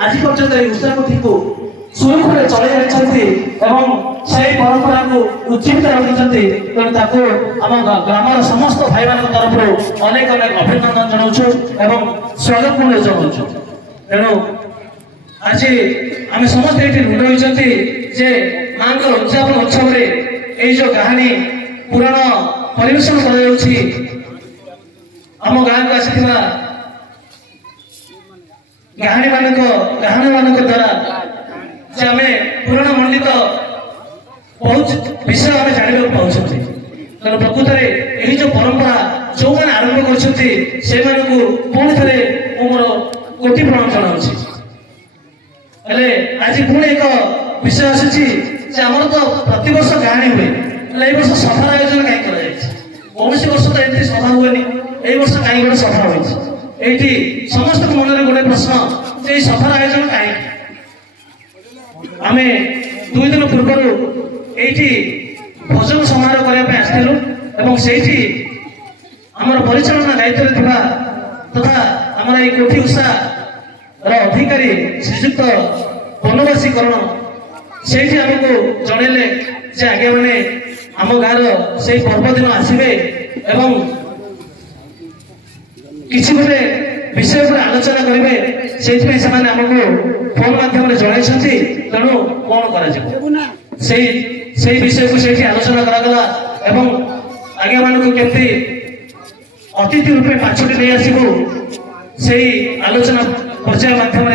आज पर्यटन उत्साहटी को सुरुखुरे चलि परंपरा को उज्जीवित रखिंट तेणु आम ग्रामर समस्त भाई मान तरफ अनेक अनेक अभिनंदन जनाऊँ स्वागत जनाऊँ। तेणु आज आम समस्त ये भिड़ होती जे माँ उद्यापन उत्सव जो कहानी पुराण परिवेशन आम गाँव को आसवा गाहाणी मान द्वारा जे आम पुराण मंडित बहुत विषय आम जानवा पाँच तेणु प्रकृत में यही जो परंपरा जो मैंने आरंभ कर पुणी थे मोर कोटि प्रणाम जनाऊँ। आज पुणी एक विषय आसूची आमर तो प्रति वर्ष कहानी हुए वर्ष सफार आयोजन कहीं कौन वर्ष तो एमती सफा हुए ये वर्ष कहीं गोटे सफा होती समस्त मन में गोटे प्रश्न जे सफार आयोजन कहीं आम 2 दिन पूर्व ये भजन समारोह करने आसलु से आमर परिचालना दायित्व तथा आमर ये कोठी उषा अधिकारी श्रीजुक्त बनवासीकरण से आमको जनइले जे आगे मैंने आम गाँव से पर्व दिन आसवे एवं किसी गोटे विषय पर आलोचना करेंगे से आमको फोन माध्यम जन तेणु कौन कर विषय को से आलोचना करागला एवं आगे मानक केमती अतिथि रूपे 5टी नहीं आसबू से आलोचना पर्याय माध्यम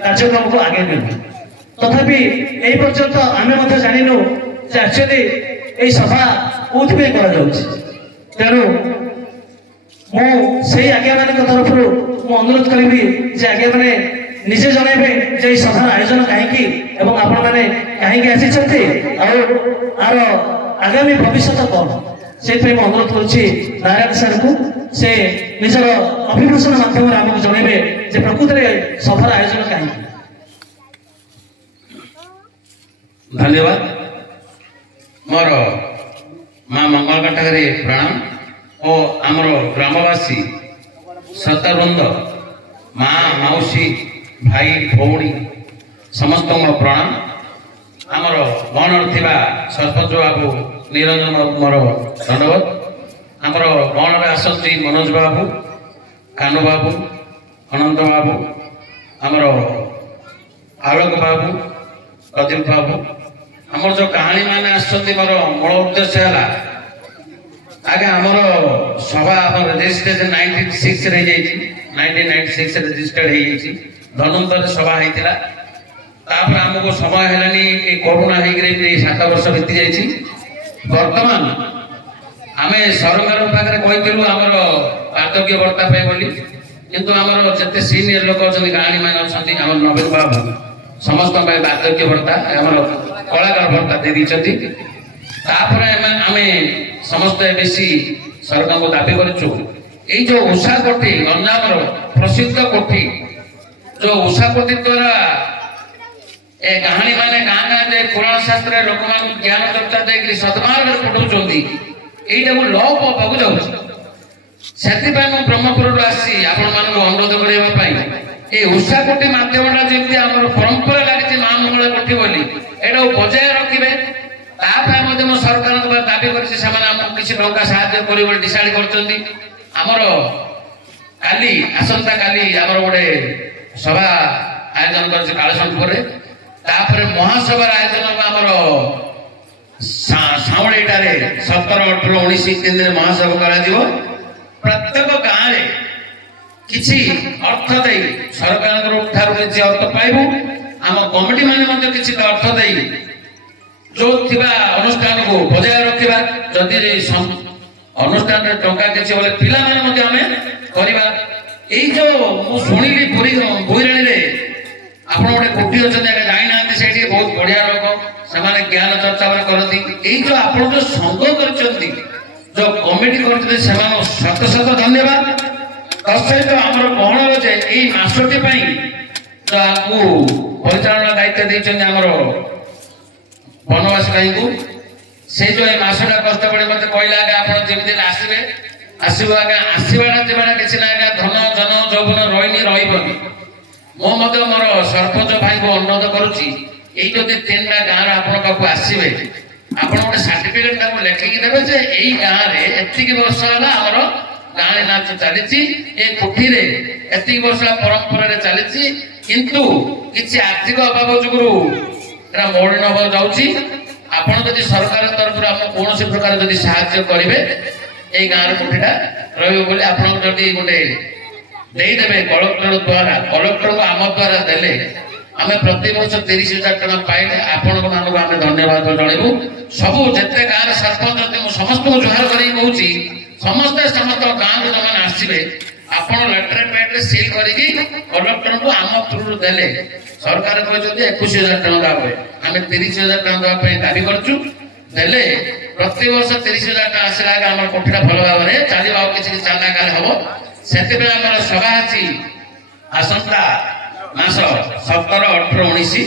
कार्यक्रम को आगे नेबू। तथापि यही पर्यंत आम जानू एक्चुअली ये सभा कौन तेणु मुझे आज्ञा मान तरफ अनुरोध करी जे आज्ञा मैंने निजे जनइबे जे सभार आयोजन कहीं आपण मैंने कहीं आसी आर आगामी भविष्य कौन से अनुरोध करुच्ची सर को से निजर अभिभाषण माध्यम आमको जनइबे जे प्रकृत में सभार आयोजन कहीं। धन्यवाद मोर माँ मंगल कटकरे प्रणाम और आमर ग्रामवासी सत्तावृंद माँ मौसी भाई भौणी समस्त प्रणाम आमर गणर थिबा सरपंच बाबू निरंजन बाबू मोर धन्यवाद आमर गणर आसती मनोज बाबू कानु बाबू अनंत बाबू आमर आलोक बाबू प्रदीप बाबू आमर जो कहानी मान आसती मोर मूल उद्देश्य है आगे आमर सभा रजिस्ट्रेशन 1996 रजिस्टर्ड धनंतर सभा होता तापर आमको समय है कोरोना होकर 7 वर्ष बीती जाइए बर्तमान आम सरकार पाखे कहूँ आमर वार्धक्य भत्ता बोली किंतु आमर जिते सीनियर लोक अच्छा गाणी मान अच्छा आम नवीन बाबू समस्त वार्धक्य भत्ता आमर कलाकार भत्ता दे आम समस्त बेसी सरकार को दाबी करूँ जो उषा कोठी गंजाम प्रसिद्ध कोठी जो उषा कोठी द्वारा ए कहानी माने गाँ गाँ पुराण शास्त्र लोक मान ज्ञान चर्चा देकर सदमार्ग पठाऊँ यहीटा लोप पाक जाऊँ ब्रह्मपुर आसी आपण मान अनुरोध करने उषा कोठी मध्यम जमी आम परंपरा लगी माँ मंगला कोठी बोली एटा बजाय रखिए सरकार दाबी कर किसी टंका साहय डिसाइड करमर काली आसंता काली आमर गोटे सभा आयोजन कर कालसंपुर महासभा आयोजन आमर साउंडेटारे 17, 18, 19 3 दिन महासभा करा प्रत्येक गाँव में किसी अर्थ दे सरकार किसी अर्थ पाइबू आम कमिटी मैंने किसी अर्थ दे जो थिबा अनुष्ठान को बजाय रखा जदि अनुष्ठान टंका किसी बोले पिला माने आम करवा यही जो शुणिली बुईराणी आप गोटे कोठी अच्छा जाना से बहुत बढ़िया लोक से ज्ञान चर्चा करती यही जो आप जो संघ कर जो कमिटी करते शत शत धन्यवाद तत्सहित आम गहन जे यही मासटी जो आपको परिचालन दायित्व देते आमर बनवासी भाई को से जो ये मासटा कष्ट पड़े मत कहला आप जमी आसवे आसवा आसवाटा जबाटा किसी ना धन जन जौवन रही रही ମୁଁ ମଧ୍ୟ ମୋର ସରପଞ୍ଚ ଭାଇଙ୍କୁ ଅନୁରୋଧ କରୁଛି ଏଇ ଯଦି 3ଟା ଗାଁର ଆପଣଙ୍କ ପାଖକୁ ଆସିବେ ଆପଣ ଗୋଟେ ସାର୍ଟିଫିକେଟ ତାକୁ ଲେଖିକି ଦେବେ ଯେ ଏଇ ଗାଁରେ ଏତିକି ବର୍ଷ ହେଲା ଆମର ଗାଁରେ ନାଚ ଚାଲିଛି, ଏ କୋଠିରେ ଏତିକି ବର୍ଷ ହେଲା ପରମ୍ପରାରେ ଚାଲିଛି, କିନ୍ତୁ କିଛି ଆର୍ଥିକ ଅଭାବ ଯୋଗୁରୁ ଏଟା ମଉଳି ନବାକୁ ଯାଉଛି। ଆପଣ ଯଦି ସରକାର ତରଫରୁ ଆପଣ କୌଣସି ପ୍ରକାର ଯଦି ସାହାଯ୍ୟ କରିବେ ଏଇ ଗାଁର କୋଠିଟା ରହିବ ବୋଲି ଆପଣଙ୍କୁ ଯଦି ଗୋଟେ ଦେଇଦେବେ କଲେକ୍ଟର ଦ୍ୱାରା, କଲେକ୍ଟରକୁ ଆମ ଦ୍ୱାରା ଦେଲେ ଆମେ ପ୍ରତିବର୍ଷ 30,000 ଟଙ୍କା ପାଇଲେ ଆପଣଙ୍କ ମାନଙ୍କୁ ଆମେ ଧନ୍ୟବାଦ ଜଣାଇବୁ। ସବୁ ଯେତେ ଗାଁରେ ସରପଞ୍ଚ ଅଛନ୍ତି ମୁଁ ସମସ୍ତଙ୍କୁ ଜୁହାର କରିକି କହୁଛି ସମସ୍ତ ଗାଁକୁ ଯୋଉମାନେ ଆସିବେ ଆପଣ ଲେଟର ପ୍ୟାଡରେ ସିଲ୍ କରିକି କଲେକ୍ଟରଙ୍କୁ ଆମ ଥ୍ରୁରୁ ଦେଲେ ସରକାର କହିଛନ୍ତି 21,000 ଟଙ୍କା ହୁଏ, ଆମେ 30,000 ଟଙ୍କା ଦେବା ପାଇଁ ଦାବି କରୁଛୁ। ଦେଲେ ପ୍ରତିବର୍ଷ 30,000 ଟଙ୍କା ଆସିଲା ଆମର କୋଠିଟା ଭଲ ଭାବରେ ଚାଲିବ, ଆଉ କିଛି ଚାଲା କାଳେ ହବ। ସେଥିପାଇଁ ଆମର ସଭା ଅଛି ଆସନ୍ତା ମାସ 17, 18, 19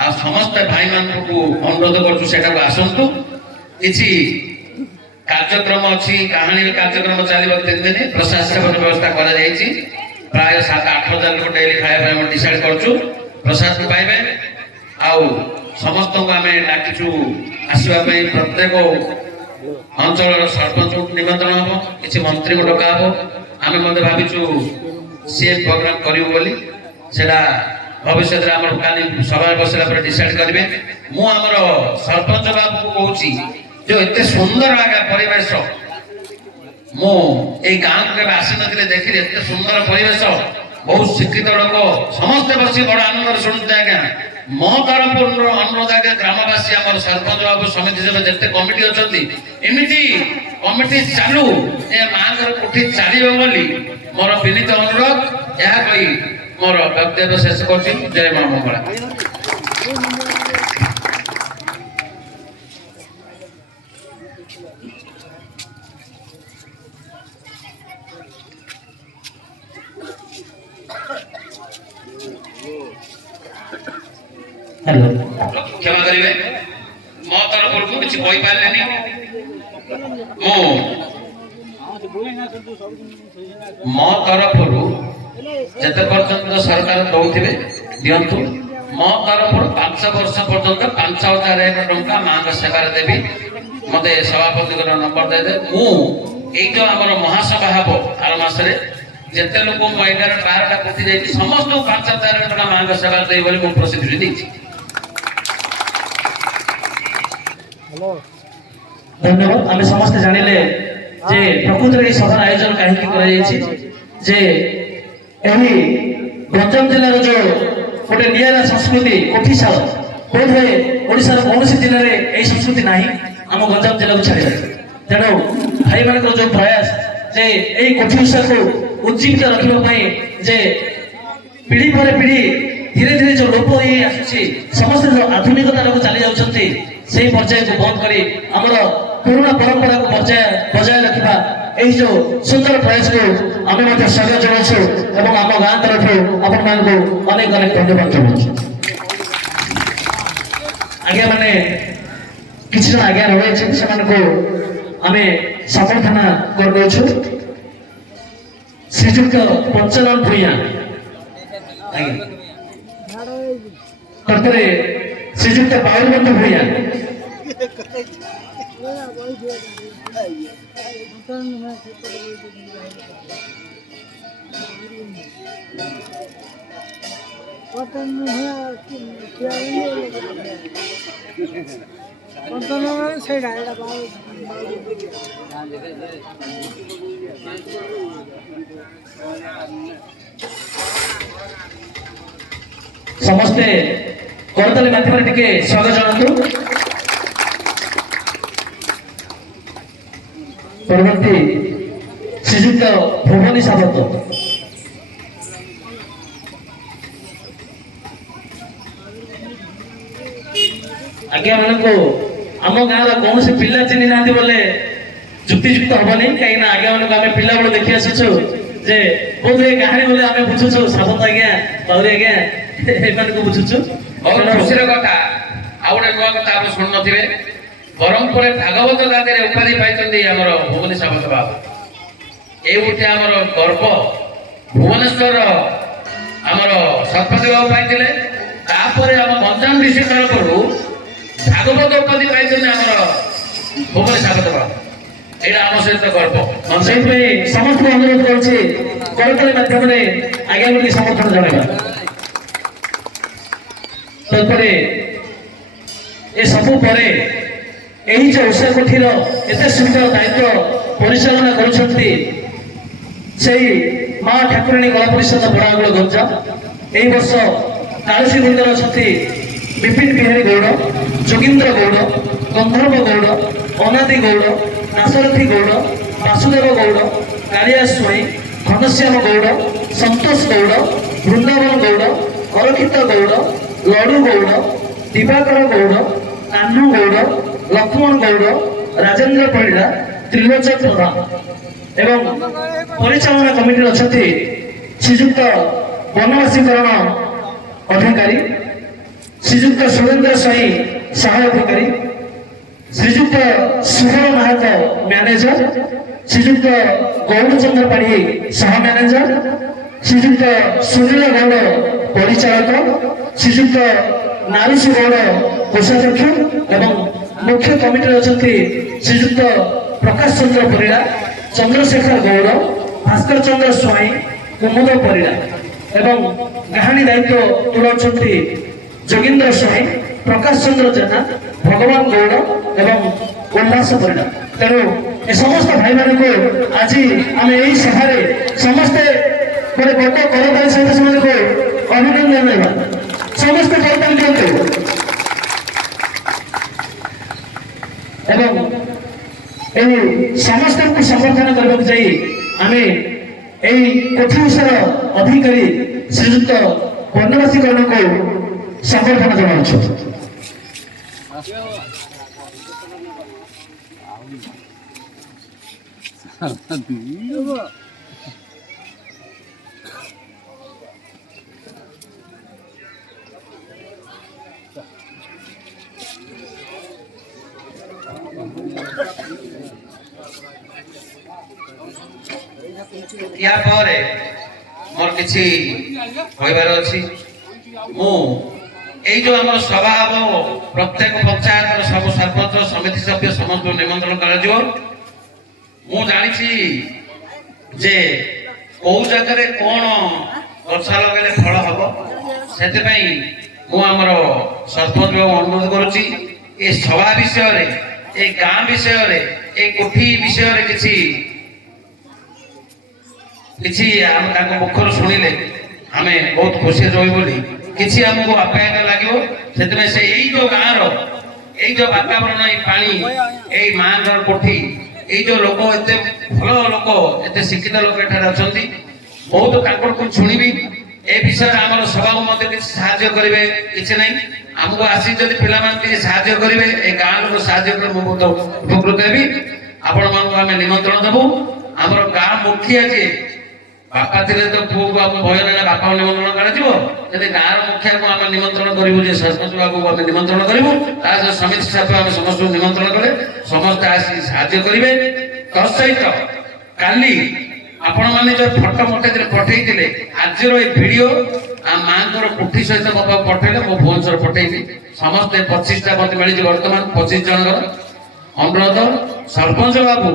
ଆଉ ସମସ୍ତ ଭାଇମାନଙ୍କୁ ଅନୁରୋଧ କରୁଛୁ ସେଟାକୁ ଆସନ୍ତୁ। କିଛି କାର୍ଯ୍ୟକ୍ରମ ଅଛି, କାହାଣୀ କାର୍ଯ୍ୟକ୍ରମ ଚାଲିବ 3 ଦିନ, ପ୍ରଶାସନ ବ୍ୟବସ୍ଥା କରାଯାଇଛି। ପ୍ରାୟ 7-8 ହଜାର ଲୋକ ଡେଲି ଖାଇବା ପାଇଁ ଆମେ ଡିସାଇଡ୍ କରୁଛୁ, ପ୍ରସାଦ ପାଇବେ। ଆଉ ସମସ୍ତଙ୍କୁ ଆମେ ଡାକିଛୁ ଆସିବା ପାଇଁ, ପ୍ରତ୍ୟେକ ଅଞ୍ଚଳର ସରପଞ୍ଚଙ୍କୁ ନିମନ୍ତ୍ରଣ ହବ, କିଛି ମନ୍ତ୍ରୀଙ୍କୁ ଡକା ହବ। ଆମେ ମଧ୍ୟ ଭାବିଛୁ ସିଏମ୍ ପ୍ରୋଗ୍ରାମ କରିବୁ ବୋଲି, ସେଟା ଭବିଷ୍ୟତରେ ଆମର କାଲି ସଭାରେ ବସିଲା ପରେ ଡିସାଇଡ୍ କରିବେ। ମୁଁ ଆମର ସରପଞ୍ଚ ବାବୁକୁ କହୁଛି जो एते सुंदर आगे परिवेश मु ए गांव के आसीनथिले देखिले एते सुंदर परिवेश, बहुत शिक्षित लोक समस्त बसी बड़ आनंद शुणुते। आज्ञा मो तरफ अनुरोध आगे ग्रामवासी आम सरपंच बाबू समिति सभा जिते कमिटी अच्छा एमती कमिटी चालू ए माँ कोठी चलो बोली मोर विनीत अनुरोध। यह कही मोर वक्तव्य शेष कर। जय मां मंगला। हेलो क्षमा करेंगे मो तरफ किसी कही पारे मो तरफ जिते पर्यंत सरकार दौथे दिंतु मो तरफ 5 वर्ष पर्यंत 5,001 टंका माँ सेवार देवी मत सभापति नंबर दे जो आम महासभा हम आर मसरे जिते लोक 11-12टा कोठी जाइए समस्त 5,000 टंका माँ सेवा दे प्रसिद्धि देती। धन्यवाद। आम समस्त जानिले जे प्रकृत में सभार आयोजन कहीं जे एही गंजाम जिलार जो गोटे निरा संस्कृति कोठीशाल बोधे ओडिशार कौन जिले में यही संस्कृति ना आम गंजाम जिला को छाड़ तेणु भाई मान जो प्रयास जे यही कोठीशा को उज्जीवित रखापी जे पीढ़ी पर पीढ़ी धीरे धीरे जो लोप हो आसुची समस्त जो आधुनिकता चली जाती से पर्याय को बंद करी आमर पुराना परंपरा को बजाय रखा यही जो सुंदर प्रयास को आम स्वागत जनाऊँ और आम गाँ तरफ आपण मान अनेक अनेक धन्यवाद जनाऊँ। आज्ञा मैंने किसी जन आज्ञा रही से आम संबर्धना कर श्रीजुक्त पंचलाल भूया तर्फे श्रीजुक्त बाबुबंधु भूया समस्ते करताली माध्यम टिके स्वागत जनातु। परवर्ती श्रीजुक्त भुवनी सावंत आज्ञा मान को आम गाँव कौन से पिला चिन्ह ना बोले जुक्तिजुक्त हेनी कहीं आज्ञा मान को आम पिला बेल देखी आसुचु जे बोध कहानी बोले आम बुझुचु सावंत आज्ञा बाउरी आज्ञा को बुझुचु। बहुत खुशी कथा आउ गोटे नुआ कथा आप शुणु थे ब्रह्मपुर भागवत गादी उपाधि पाई भुवनी सावंत बाबू ये गोटे आमर गर्व भुवनेश्वर ଆମର ଶତପଥୀ ବାବୁ ପାଇଥିଲେ। ତାପରେ ଆମ ଗଞ୍ଜାମ ଡିଷ୍ଟ୍ରିକ୍ଟ ତରଫରୁ ଭାଗବତ ଉପାଧି ପାଇଛନ୍ତି ଆମର ଭୁବନ ସାଗତ ବାବୁ। ଏଇଟା ଆମ ସହିତ ଗର୍ବ। ସେଇଥିପାଇଁ ସମସ୍ତଙ୍କୁ ଅନୁରୋଧ କରୁଛି କରତାଳି ମାଧ୍ୟମରେ ଆଜ୍ଞା ବୋଲି ସମର୍ଥନ ଜଣାଇବା। ତାପରେ ଏସବୁ ପରେ ଏହି ଯେ ଉଷା କୋଠିର ଏତେ ସୁନ୍ଦର ଦାୟିତ୍ୱ ପରିଚାଳନା କରୁଛନ୍ତି ସେଇ ମା ଠାକୁରାଣୀ କଳା ପରିଷଦ ବଡ଼ାଗୁଳ ଗଞ୍ଜାମ। ଏହି ବର୍ଷ କାଳସୀ ବୃନ୍ଦରେ ଅଛନ୍ତି ବିପିନ ବିହାରୀ ଗୌଡ଼, ଯୋଗୀନ୍ଦ୍ର ଗୌଡ଼, ଗନ୍ଧର୍ବ ଗୌଡ଼, ଅନାଦି ଗୌଡ଼, ଦାଶରଥୀ ଗୌଡ଼, ବାସୁଦେବ ଗୌଡ଼, କାଳିଆ ସ୍ୱାଇଁ, ଘନଶ୍ୟାମ ଗୌଡ଼, ସନ୍ତୋଷ ଗୌଡ଼, ବୃନ୍ଦାବନ ଗୌଡ଼, ଅରକ୍ଷିତ ଗୌଡ଼, ଲଡୁ ଗୌଡ଼, ଦିବାକର ଗୌଡ଼, କାହ୍ନୁ ଗୌଡ଼, ଲକ୍ଷ୍ମଣ ଗୌଡ଼, ରାଜେନ୍ଦ୍ର ପରିଡ଼ା, ତ୍ରିଲୋଚନ ପ୍ରଧାନ ଏବଂ ପରିଚାଳନା କମିଟିରେ ଅଛନ୍ତି ଶ୍ରୀଯୁକ୍ତ ବନବାସୀକରଣ ଅଧିକାରୀ, ଶ୍ରୀଯୁକ୍ତ ସୁରେନ୍ଦ୍ର ସ୍ୱାଇଁ ସହାୟ ଅଧିକାରୀ, ଶ୍ରୀଯୁକ୍ତ ସୁବଳ ନାୟକ ମ୍ୟାନେଜର, ଶ୍ରୀଯୁକ୍ତ ଗୌରଚନ୍ଦ୍ର ପାଢ଼ୀ ସହ ମ୍ୟାନେଜର, ଶ୍ରୀଯୁକ୍ତ ସୁନୀଳ ଗୌଡ଼ ପରିଚାଳକ, ଶ୍ରୀଯୁକ୍ତ ନାରୁଷି ଗୌଡ଼ କୋଷାଧ୍ୟକ୍ଷ ଏବଂ ମୁଖ୍ୟ କମିଟିରେ ଅଛନ୍ତି ଶ୍ରୀଯୁକ୍ତ ପ୍ରକାଶ ଚନ୍ଦ୍ର ପରିଡ଼ା, ଚନ୍ଦ୍ରଶେଖର ଗୌଡ଼, ଭାସ୍କର ଚନ୍ଦ୍ର ସ୍ୱାଇଁ, କୁମୁଦ ପରିଡ଼ା ଏବଂ କାହାଣୀ ଦାୟିତ୍ୱ ତୁଲାଉଛନ୍ତି ଯୋଗୀନ୍ଦ୍ର ସ୍ୱାଇଁ, ପ୍ରକାଶ ଚନ୍ଦ୍ର ଜେନା, ଭଗବାନ ଗୌଡ଼ ଏବଂ ଉଲ୍ଲାସ ପରିଡ଼ା। ତେଣୁ ଏ ସମସ୍ତ ଭାଇମାନଙ୍କୁ ଆଜି ଆମେ ଏହି ସଭାରେ ସମସ୍ତେ ଗୋଟେ ବଡ଼ କରତାଳି ସହିତ ସେମାନଙ୍କୁ ଅଭିନନ୍ଦନ ଜଣାଇବା। ସମସ୍ତେ କରତାଳି ଦିଅନ୍ତୁ ଏବଂ ଏହି ସମସ୍ତଙ୍କୁ ସମର୍ଥନ କରିବାକୁ ଯାଇ ଆମେ ଏହି କୋଠି ଉଷାର ଅଧିକାରୀ ଶ୍ରୀଯୁକ୍ତ ବନବାସୀକରଣକୁ ସମର୍ଥନ ଜଣାଉଛୁ। या ପରେ ମୋର କିଛି କହିବାର ଅଛି। ମୁଁ ଏଇ ଯୋଉ ଆମର ସଭା ହବ ପ୍ରତ୍ୟେକ ପଞ୍ଚାୟତର ସବୁ ସରପଞ୍ଚ ସମିତି ସଭ୍ୟ ସମସ୍ତଙ୍କୁ ନିମନ୍ତ୍ରଣ କରାଯିବ। ମୁଁ ଜାଣିଛି ଯେ କୋଉ ଜାଗାରେ କଣ ଗଛ ଲଗାଇଲେ ଫଳ ହବ, ସେଥିପାଇଁ ମୁଁ ଆମର ସରପଞ୍ଚ ଅନୁରୋଧ କରୁଛି ଏ ସଭା ବିଷୟରେ, ଏ ଗାଁ ବିଷୟରେ, ଏ କୋଠି ବିଷୟରେ କିଛି ଆମେ ତାଙ୍କ ମୁଖରୁ ଶୁଣିଲେ ଆମେ ବହୁତ ଖୁସି ରହିବୁ ବୋଲି କିଛି ଆମକୁ ଆପ୍ୟାୟିତ ଲାଗିବ। ସେଥିପାଇଁ ସେ ଏଇ ଯୋଉ ଗାଁର ଏଇ ଯୋଉ ବାତାବରଣ, ଏଇ ପାଣି, ଏଇ ମାଙ୍କର କୋଠି, ଏଇ ଯୋଉ ଲୋକ, ଏତେ ଭଲ ଲୋକ, ଏତେ ଶିକ୍ଷିତ ଲୋକ ଏଠାରେ ଅଛନ୍ତି, ବହୁତ ତାଙ୍କଠୁ ଶୁଣିବି। ଏ ବିଷୟରେ ଆମର ସଭାକୁ ମଧ୍ୟ କିଛି ସାହାଯ୍ୟ କରିବେ, କିଛି ନାହିଁ ଆମକୁ ଆସି ଯଦି ପିଲାମାନେ ଟିକେ ସାହାଯ୍ୟ କରିବେ, ଏ ଗାଁ ଲୋକ ସାହାଯ୍ୟ କଲେ ମୁଁ ବହୁତ ଉପକୃତ ହେବି। ଆପଣମାନଙ୍କୁ ଆମେ ନିମନ୍ତ୍ରଣ ଦେବୁ। ଆମର ଗାଁ ମୁଖିଆ ଯିଏ ବାପା ଥିଲେ ତ ପୁଅକୁ ଆମ ଭୟ ନେଲେ ବାପାକୁ ନିମନ୍ତ୍ରଣ କରାଯିବ, ଯଦି ଗାଁର ମୁଖିଆକୁ ଆମେ ନିମନ୍ତ୍ରଣ କରିବୁ, ଯେ ସରପଞ୍ଚ ବାବୁକୁ ଆମେ ନିମନ୍ତ୍ରଣ କରିବୁ, ତା ସହିତ ସମିତି ସଭ୍ୟ ଆମେ ସମସ୍ତଙ୍କୁ ନିମନ୍ତ୍ରଣ କଲେ ସମସ୍ତେ ଆସି ସାହାଯ୍ୟ କରିବେ। ତା ସହିତ କାଲି ଆପଣମାନେ ଯୋଉ ଫଟୋ ମତେ ପଠେଇଥିଲେ, ଆଜିର ଏଇ ଭିଡିଓ ମାଙ୍କର କୋଠି ସହିତ ମୋ ପାଖକୁ ପଠେଇଲେ, ମୁଁ ଭୁବନେଶ୍ୱର ପଠେଇଲି। ସମସ୍ତେ 25ଟା ମତେ ମିଳିଛି ବର୍ତ୍ତମାନ 25 ଜଣଙ୍କର ଅନୁରୋଧ। ସରପଞ୍ଚ ବାବୁ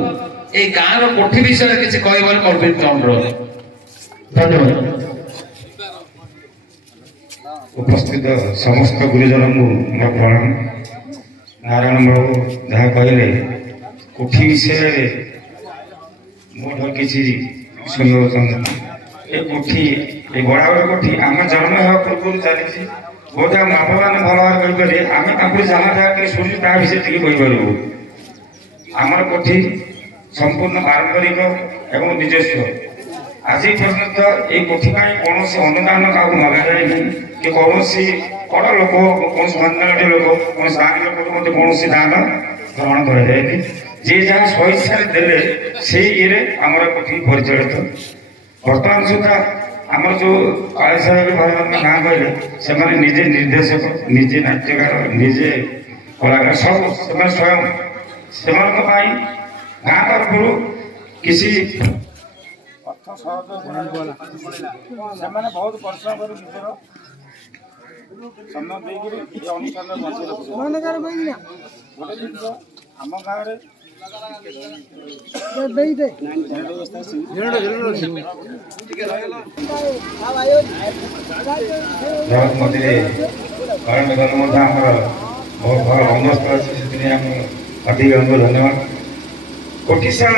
ଏଇ ଗାଁର କୋଠି ବିଷୟରେ କିଛି କହିବାର ମୋର ଅନୁରୋଧ। ଧନ୍ୟବାଦ। ଉପସ୍ଥିତ ସମସ୍ତ ଗୁରୁଜନଙ୍କୁ ମୋର ପ୍ରଣାମ। ନାରାୟଣ ବାବୁ ଯାହା କହିଲେ କୋଠି ବିଷୟରେ ମୋଠୁ କିଛି ଶୁଣିବାକୁ ଚାହୁଁଛନ୍ତି। ଏ କୋଠି, ଏ ବଡ଼ାବଡ଼ କୋଠି ଆମ ଜନ୍ମ ହେବା ପୂର୍ବରୁ ଚାଲିଛି। ବହୁତ ଆମ ବାପାମାନେ ଭଲ ଭାବରେ କହିପାରିବେ, ଆମେ ତାଙ୍କୁ ଯାହା ଯାହା ଟିକେ ଶୁଣିଛୁ ତା ବିଷୟରେ ଟିକେ କହିପାରିବୁ। ଆମର କୋଠି ସମ୍ପୂର୍ଣ୍ଣ ପାରମ୍ପରିକ ଏବଂ ନିଜସ୍ୱ। ଆଜି ପର୍ଯ୍ୟନ୍ତ এই କୋଠି ପାଇଁ କୌଣସି ଅନୁଦାନ କାହାକୁ ମଗାଯାଇନି, କି କୌଣସି ବଡ଼ ଲୋକ, କୌଣସି ମାନ୍ୟଗଣ୍ୟ ଲୋକ, କୌଣସି ଦାନୀ ଲୋକକୁ ମଧ୍ୟ କୌଣସି ଦାନ ଗ୍ରହଣ କରାଯାଇନି। ଯିଏ ଯାହା ସ୍ୱଇଚ୍ଛାରେ ଦେଲେ ସେଇ ଇଏରେ ଆମର କୋଠି ପରିଚାଳିତ। ବର୍ତ୍ତମାନ ସୁଦ୍ଧା ଆମର ଯେଉଁ କଳାଶାଳୀ ଭାଇମାନଙ୍କ ନାଁ କହିଲେ, ସେମାନେ ନିଜେ ନିର୍ଦ୍ଦେଶକ, ନିଜେ ନାଟ୍ୟକାର, ନିଜେ କଳାକାର, ସବୁ ସେମାନେ ସ୍ୱୟଂ। ସେମାନଙ୍କ ପାଇଁ ଗାଁ ତରଫରୁ କିଛି ଅର୍ଥ ସହଯୋଗ ସେମାନେ ବହୁତ ପରିଶ୍ରମ କରି ନିଜର ସମୟ ଦେଇକରି ଏ ଅନୁଷ୍ଠାନରେ ବଞ୍ଚେଇ ରଖୁଛନ୍ତି। ଗୋଟେ ଜିନିଷ ଆମ ଗାଁରେ ଜଗତମତିରେ କରେଣ୍ଟ ଗଲେ ମଧ୍ୟ ଆମର ବହୁତ ଭଲ ବନ୍ଦୋବସ୍ତ ଅଛି, ସେଥିପାଇଁ ଆମର ଅଧିକ ଧନ୍ୟବାଦ। କୋଠିଶାଳ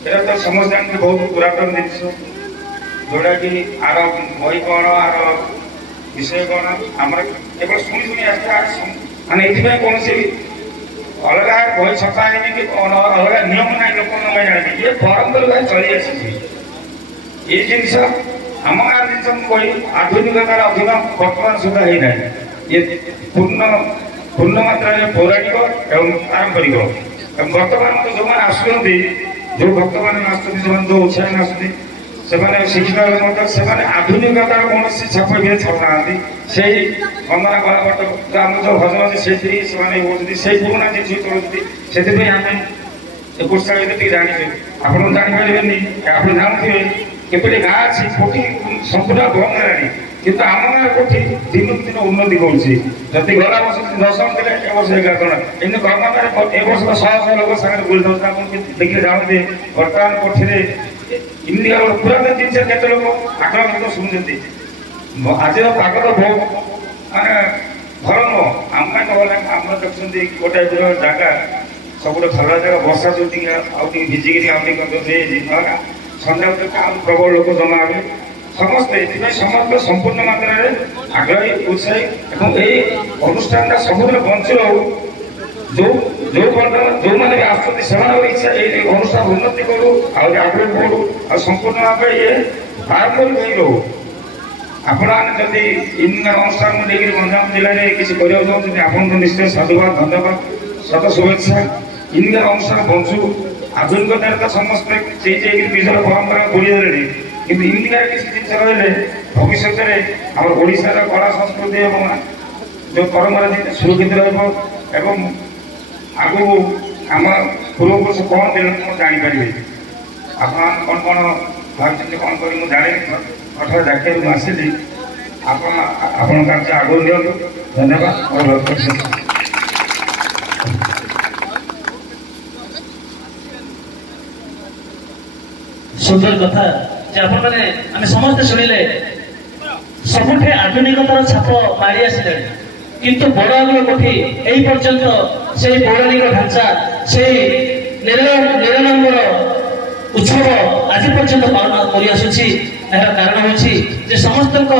ଏଇଟା ତ ସମସ୍ତେ ଜାଣିଛନ୍ତି ବହୁତ ପୁରାତନ ଜିନିଷ, ଯୋଉଟାକି ଆର ବହି କ'ଣ ଆର ବିଷୟ କ'ଣ ଆମର କେବଳ ଶୁଣି ଶୁଣି ଆସିছে, ମାନେ ଏଥିପାଇଁ କୌଣସି ଅଲଗା ବହି ଛପା ହେଇନି କି ଅଲଗା ନିୟମ ନାହିଁ, ଲୋକଙ୍କ ପାଇଁ ଜାଣିନି, ଇଏ ପରମ୍ପରା ଭାଇ ଚଳି ଆସିଛି। ଏ ଜିନିଷ ଆମ ଗାଁର ଜିନିଷ ମୁଁ କହି ଆଧୁନିକତାର ଅଧିକ ବର୍ତ୍ତମାନ ସୁଦ୍ଧା ହେଇନାହିଁ। ଇଏ ପୂର୍ଣ୍ଣ ମାତ୍ରାରେ ପୌରାଣିକ ଏବଂ ପାରମ୍ପରିକ। ଏବଂ ବର୍ତ୍ତମାନ ତ ଯେଉଁମାନେ ଆସୁଛନ୍ତି, ଯେଉଁ ଭକ୍ତମାନେ ଆସୁଛନ୍ତି, ସେମାନେ ଯେଉଁ ଉତ୍ସାହରେ ଆସୁଛନ୍ତି, ସେମାନେ ଶିକ୍ଷିତ ହେଲେ ମଧ୍ୟ ସେମାନେ ଆଧୁନିକତାର କୌଣସି ଛାପ ଇଏ ଛାଡୁନାହାନ୍ତି। ସେଇ ବନ୍ଦନା କଳାପଟ ଆମର ଯେଉଁ ଭଜନ ଅଛି ସେଇଥିରେ ସେମାନେ ହେଉଛନ୍ତି, ସେଇ ପୁରୁଣା ଜିନିଷ ଚଳୁଛନ୍ତି। ସେଥିପାଇଁ ଆମେ ଏ ପୁସ୍ତକ ଟିକେ ଜାଣିଛୁ, ଆପଣ ଜାଣିପାରିବେନି, ଆପଣ ଜାଣୁଥିବେ କେତୋଟି ଗାଁ ଅଛି କୋଠି ସମ୍ପୂର୍ଣ୍ଣ ବନ୍ଦ ହେଲାଣି, କିନ୍ତୁ ଆମ ଗାଁ କୋଠି ଦିନକୁ ଦିନ ଉନ୍ନତି କରୁଛି। ଯଦି ଗଲା ବର୍ଷ 10 ଥିଲେ ଏ ବର୍ଷ 11 ଜଣ, ଏମିତି କର୍ମକାରେ ଏ ବର୍ଷ 100 ଲୋକ ସାଙ୍ଗରେ ବୁଲିଥାଉଛି। ଆପଣ ଦେଖିଲେ ଜାଣନ୍ତି ବର୍ତ୍ତମାନ କୋଠିରେ ଇଣ୍ଡିଆର ପୁରାତନ ଜିନିଷ କେତେ ଲୋକ ଆଗ୍ରହ ଶୁଣୁଛନ୍ତି। ଆଜିର ପାଗ ତ ବହୁତ ମାନେ ଭଲ ନୁହଁ, ଆମ ପାଇଁ ତ ଭଲ। ଆମର ଦେଖୁଛନ୍ତି ଗୋଟେ ଜାଗା ସବୁଠୁ ଭଲ ଜାଗା, ବର୍ଷା ଯୋଉ ଟିକେ ଆଉ ଟିକେ ଭିଜିକିରି ଆଉ ଟିକେ ସନ୍ଧ୍ୟାବେଳେ ଆଉ ପ୍ରବଳ ଲୋକ ଜମା ହେବେ ସମସ୍ତେ। ଏଥିପାଇଁ ସମସ୍ତେ ସମ୍ପୂର୍ଣ୍ଣ ମାତ୍ରାରେ ଆଗ୍ରହୀ ଉତ୍ସାହୀ ଏବଂ ଏଇ ଅନୁଷ୍ଠାନଟା ସବୁଦିନ ବଞ୍ଚି ରହୁ। ଯୋଉମାନେ ବି ଆସୁଛନ୍ତି ସେମାନଙ୍କର ଇଚ୍ଛା ଏଇ ଅନୁଷ୍ଠାନ ଉନ୍ନତି କରୁ, ଆହୁରି ଆଗ୍ରହ କରୁ, ଆଉ ସମ୍ପୂର୍ଣ୍ଣ ଭାବେ ଇଏ ପାରମ୍ପରିକ ହେଇ ରହୁ। ଆପଣମାନେ ଯଦି ଇଞ୍ଜିନିୟର ଅନୁଷ୍ଠାନକୁ ନେଇକରି ଗଞ୍ଜାମ ଜିଲ୍ଲାରେ କିଛି କରିବାକୁ ଚାହୁଁଛନ୍ତି, ଆପଣଙ୍କୁ ନିଶ୍ଚୟ ସାଧୁବାଦ, ଧନ୍ୟବାଦ, ଶତ ଶୁଭେଚ୍ଛା। ଇଞ୍ଜିନିୟର ଅନୁଷ୍ଠାନ ବଞ୍ଚୁ। ଆଧୁନିକତାରେ ତ ସମସ୍ତେ ଯାଇକି ନିଜର ପରମ୍ପରା ଭୁଲି ଦେଲେଣି, କିନ୍ତୁ ଇଞ୍ଜିନିୟର କିଛି ଜିନିଷ ରହିଲେ ଭବିଷ୍ୟତରେ ଆମର ଓଡ଼ିଶାର କଳା ସଂସ୍କୃତି ଏବଂ ଯେଉଁ ପରମ୍ପରା ସୁରକ୍ଷିତ ରହିବ ଏବଂ ଆଗକୁ ଆମ ପୂର୍ବପୁରୁଷ କ'ଣ ଥିଲେ ମୁଁ ଜାଣିପାରିବି। ଆପଣ କ'ଣ କ'ଣ ଭାବିଛନ୍ତି କ'ଣ କରି ମୁଁ ଜାଣିନି, ଅଠର ଜାତୀୟରୁ ମୁଁ ଆସିଲି। ଆପଣଙ୍କ କାର୍ଯ୍ୟ ଆଗକୁ ନିଅନ୍ତୁ। ଧନ୍ୟବାଦ। ସୁନ୍ଦର କଥା ଯେ ଆପଣମାନେ ଆମେ ସମସ୍ତେ ଶୁଣିଲେ। ସବୁଠି ଆଧୁନିକତାର ଛାପ ମାରି ଆସିଲେଣି, କିନ୍ତୁ ବଡ଼ଆଗର କୋଠି ଏହି ପର୍ଯ୍ୟନ୍ତ ସେଇ ପୌରାଣିକ ଢାଞ୍ଚା, ସେଇ ନିରାଳମ୍ବର ଉତ୍ସବ ଆଜି ପର୍ଯ୍ୟନ୍ତ ପାଳନ କରି ଆସୁଛି। ଏହାର କାରଣ ହେଉଛି ଯେ ସମସ୍ତଙ୍କ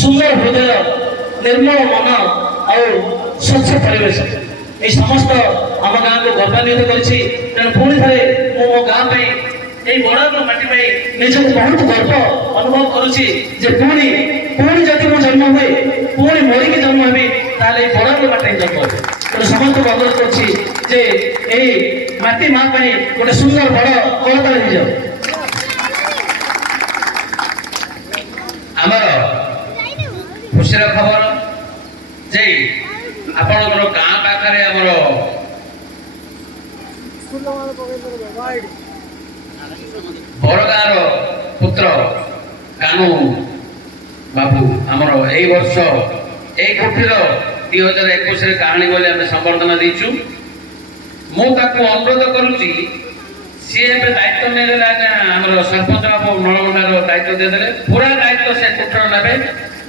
ସୁନ୍ଦର ହୃଦୟ, ନିର୍ମଳ ମନ ଆଉ ସ୍ୱଚ୍ଛ ପରିବେଶ, এই সমস্ত ଆମ ଗାଁକୁ ଗୌରବାନ୍ୱିତ କରିଛି। ତେଣୁ ପୁଣି ଥରେ ମୁଁ ମୋ ଗାଁ ପାଇଁ, এই ବଡ଼ଆଗର ମାଟି ପାଇଁ ନିଜକୁ ବହୁତ ଗର୍ବ ଅନୁଭବ କରୁଛି ଯେ ପୁଣି ଯଦି ମୁଁ ଜନ୍ମ ହୁଏ, ପୁଣି ମରିକି ଜନ୍ମ ହେବି, ତାହେଲେ এই ବଡ଼ଆଗର ମାଟିରେ ଜନ୍ମ ହେବି। ତେଣୁ ସମସ୍ତଙ୍କୁ ଅନୁରୋଧ କରୁଛି ଯେ এই ମାଟି ମା ପାଇଁ ଗୋଟେ ସୁନ୍ଦର ବଡ଼ କଳତାଳ ହେଇଯାଉ। ଆମର ଖୁସିର ଖବର ଯେ ଆପଣଙ୍କର ଗାଁ ପାଖରେ ଆମର ବଡ଼ଗାଁର ପୁତ୍ର କାନୁ ବାବୁ ଆମର ଏଇ ବର୍ଷ ଏଇ କୋଠିର 2021ରେ କାହାଣୀ ବୋଲି ଆମେ ସମ୍ବର୍ଦ୍ଧନା ଦେଇଛୁ। ମୁଁ ତାକୁ ଅନୁରୋଧ କରୁଛି, ସିଏ ଏବେ ଦାୟିତ୍ୱ ନେଇଦେଲେ, ଆଜ୍ଞା ଆମର ସରପଞ୍ଚ ବାବୁ ନଳମଣ୍ଡାର ଦାୟିତ୍ୱ ଦେଇଦେଲେ, ପୁରା ଦାୟିତ୍ୱ ସେ କୋଠର ନେବେ।